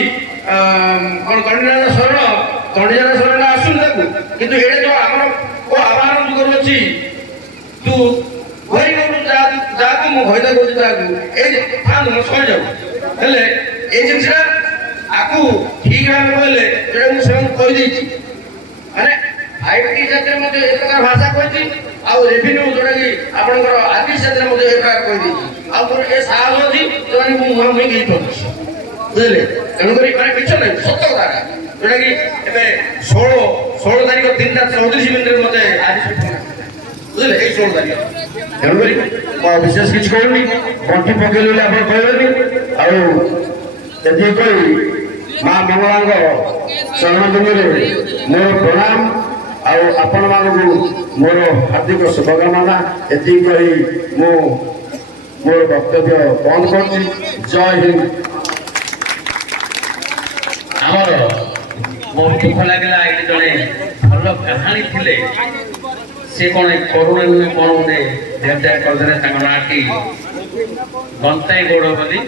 କ'ଣ ଦଣ୍ଡିରାଜ ଶରଣ ଆସୁନି ତାକୁ, କିନ୍ତୁ ଏଇଟା ଯୋଉ ଆମର ଆହ୍ୱାନ ଯୁଗରୁ ଅଛି, ତୁ ଗୁହାରି କରୁଛୁ ଯାହାକୁ, ମୁଁ ଭୟଟା କରୁଛି ଯାହାକୁ। ଏଇ ଥାନ୍ତୁ, ମୁଁ ସହିଯାଉ। ହେଲେ ଏଇ ଜିନିଷଟା ଆକୁ ଠିକ ଭାବେ କହିଲେ, ଯୋଉଟା ମୁଁ ସେମାନଙ୍କୁ କହିଦେଇଛି, ମାନେ 5T ଜାତିରେ ମଧ୍ୟ ଏ ପ୍ରକାର ଭାଷା କହିଛି, ଆଉ ରେଭିନ୍ୟୁ ଯୋଉଟାକି ଆପଣଙ୍କର ଆଦିଶ ଜାତିରେ ମଧ୍ୟ ଏ ପ୍ରକାର କହିଦେଇଛି। ଆଉ ମୋର ଏ ସାହସ ଅଛି, ସେମାନେ ମୁଁ ମୁହାଁମୁହିଁ ହେଇପାରୁଛି, ବୁଝିଲେ। ତେଣୁକରି ମାନେ ମିଛ ନାହିଁ, ସତ କଥା ଯୋଉଟାକି ଏବେ 16 ତାରିଖ 3:34 ମୋତେ ଆଦିଶ ବୁଝିଲେ, ଏଇ 16 ତାରିଖ। ତେଣୁକରି ବିଶେଷ କିଛି କହୁନି, ଗଣ୍ଠି ପକେଇଲି ବୋଲି ଆପଣ କହିବେନି। ଆଉ ଏତିକି କହି ମା ମଙ୍ଗଳାଙ୍କ ଚରଣ ବିନ୍ଦୁରେ ମୋର ପ୍ରଣାମ, ଆଉ ଆପଣମାନଙ୍କୁ ମୋର ହାର୍ଦ୍ଦିକ ଶୁଭକାମନା। ଏତିକି କହି ମୁଁ ମୋର ବକ୍ତବ୍ୟ ବନ୍ଦ କରୁଛି। ଜୟ ହିନ୍ଦ। ଆମର ବହୁତ ଦୁଃଖ ଲାଗିଲା, ଏଠି ଜଣେ ଭଲ କାହାଣୀ ଥିଲେ, ସେ କ'ଣ କରୁଣା ନୁହେଁ କ'ଣ ଗୋଟେ ଦେହତ୍ୟାଗ କରିଦେଲେ। ତାଙ୍କ ନାଁଟି ଗନ୍ତାଇ ଗୌଡ଼ ବୋଲି।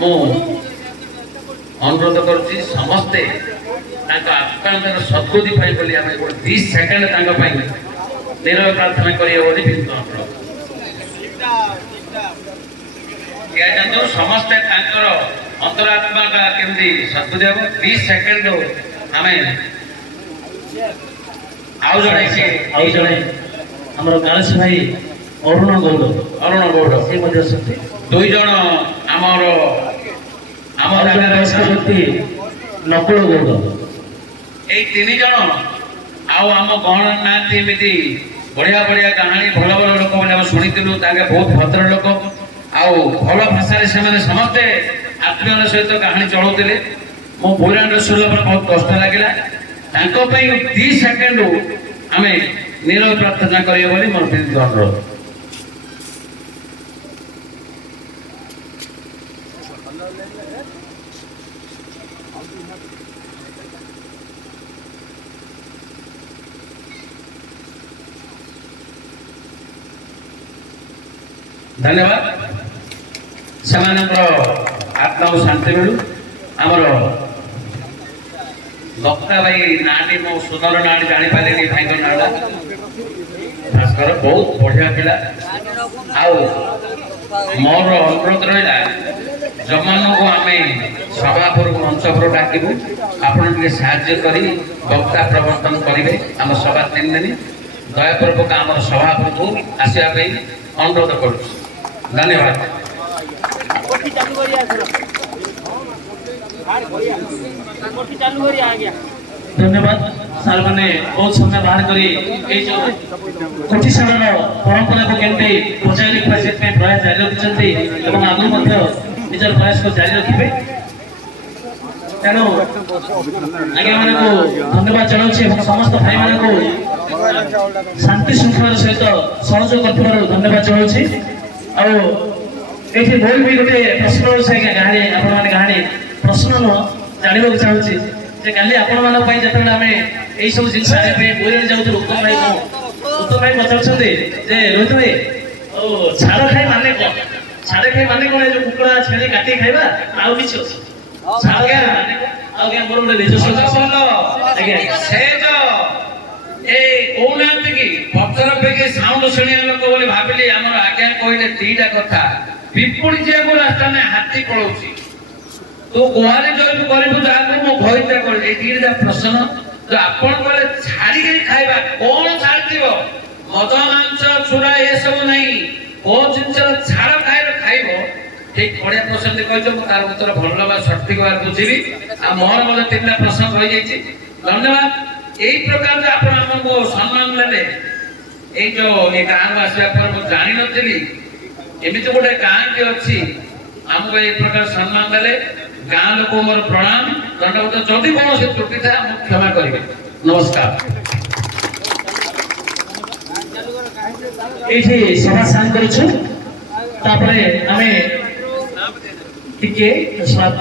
ମୁଁ ଅନୁରୋଧ କରୁଛି ସମସ୍ତେ ତାଙ୍କ ଆତ୍ମାଙ୍କର ସଦ୍ଗତି ପାଇଁ ବୋଲି ଆମେ 20 ସେକେଣ୍ଡ ତାଙ୍କ ପାଇଁ ନିରବ ପ୍ରାର୍ଥନା କରିବା ବୋଲି ବିନମ୍ର ଅନୁରୋଧ। ଜାଣନ୍ତୁ ସମସ୍ତେ ତାଙ୍କର ଅନ୍ତରାତ୍ମାଟା କେମିତି ସଦ୍ଗତି ହେବ। 20 ସେକେଣ୍ଡ ଆମେ ଆଉ ଜଣେ ଆମର ଗଣେଶ ଭାଇ ଅରୁଣ ଗୌଡ଼ ସେ ମଧ୍ୟ ଅଛନ୍ତି। 2 ଜଣ ଆମର ବୟସ୍କ ବ୍ୟକ୍ତି ନକୁଳ ଗୌଡ଼। ଏଇ 3 ଜଣ ଆଉ ଆମ ଗହଣ ନାହାନ୍ତି। ଏମିତି ବଢିଆ କାହାଣୀ, ଭଲ ଲୋକମାନେ ଆମେ ଶୁଣିଥିଲୁ। ତାଙ୍କେ ବହୁତ ଭଦ୍ର ଲୋକ, ଆଉ ଭଲ ଭାଷାରେ ସେମାନେ ସମସ୍ତେ ଆତ୍ମୀୟର ସହିତ କାହାଣୀ ଚଳଉଥିଲେ। ମୁଁ ବୈରାଣ୍ଡ ଶୁଣିଲା ପରେ ବହୁତ କଷ୍ଟ ଲାଗିଲା। ତାଙ୍କ ପାଇଁ 2 ସେକେଣ୍ଡ ଆମେ ନିରବ ପ୍ରାର୍ଥନା କରିବା ବୋଲି ମୋର ବିନୀତ ଅନୁରୋଧ। ଧନ୍ୟବାଦ। ସେମାନଙ୍କର ଆତ୍ମାକୁ ଶାନ୍ତି ମିଳୁ। ଆମର ବକ୍ତା ଭାଇ ନାଁଟି ମୋ ସୁନ୍ଦର ନାଁଟି ଜାଣିପାରିଲେନି ଭାଇଙ୍କ ନାଁଟା ଭାସ୍କର ବହୁତ ବଢିଆ ପିଲା। ଆଉ ମୋର ଅନୁରୋଧ ରହିଲା ଯମାନଙ୍କୁ ଆମେ ସଭାପୁରକୁ ମଞ୍ଚପୁର ଡାକିବୁ, ଆପଣ ଟିକେ ସାହାଯ୍ୟ କରି ବକ୍ତା ପ୍ରବର୍ତ୍ତନ କରିବେ। ଆମ ସଭା 3 ଦିନ ଦୟାପୂର୍ବକ ଆମର ସଭାପୁରକୁ ଆସିବା ପାଇଁ ଅନୁରୋଧ କରୁଛୁ। ଧନ୍ୟବାଦ। धन्यवाद सार मैंने बहुत समय बाहर करी कोठीशाला परंपरा को केमती बचाई रखा से प्रयास जारी रखिंट आगु निजर प्रयास को जारी रखिए। तेणु आज्ञा मान को धन्यवाद जनाऊँ समस्त भाई मान को शांति श्रृंखलार सहित सहयोग कर धन्यवाद जनाऊँ। आठी बोल भी गोटे प्रश्न अच्छे कहानी आपण मैंने कहानी प्रश्न नुह जानवा चाहूँगी काली आपण मान जो आम यही सब जिन बोरे जाऊँ उत्तम भाई पचार रोहित भाई छाड़ खाई माने कौन छाड़ खाई माने कौन जो कुकुड़ा छेली काटी खाइबा आउ किछि अछि छाड़ खाई माने आज्ञा मोर गोटे ନିଜସ୍ୱ कौनाते कि पत्थर पे साउंड शुणिया लोक बोली भाविली आमर आज्ञा कहले 2टा कथा विपुड़ी जे को रास्ता ने हाथी पळौची तो गुहारे जो करिबु जाको मो भयता कर ए 2टा प्रश्न तो आपण कहले छाड़ी के खाइबा कोन छाड़तिबो मद मांस छुरा ए सब नहीं को जिंस छाड़ खाइबो ठीक बढिया प्रश्न कहजो म तार उत्तर भलो बा सठिक बार बुझिबी आ मोर मले 3टा प्रश्न रहि जाइछि। धन्यवाद। यही प्रकार से आपण हमको सम्मान देले ए जो ए गांव आसिया पर मु जानि नथिली एमिति गोटे गां के अछि हमको ए प्रकार सम्मान देले गां लोक मोर प्रणाम दंडवत जदि कोन से त्रुटि था हम क्षमा करिवे। नमस्कार। एठी सभा शांत करूछु तापरे हमें टिके समाप्त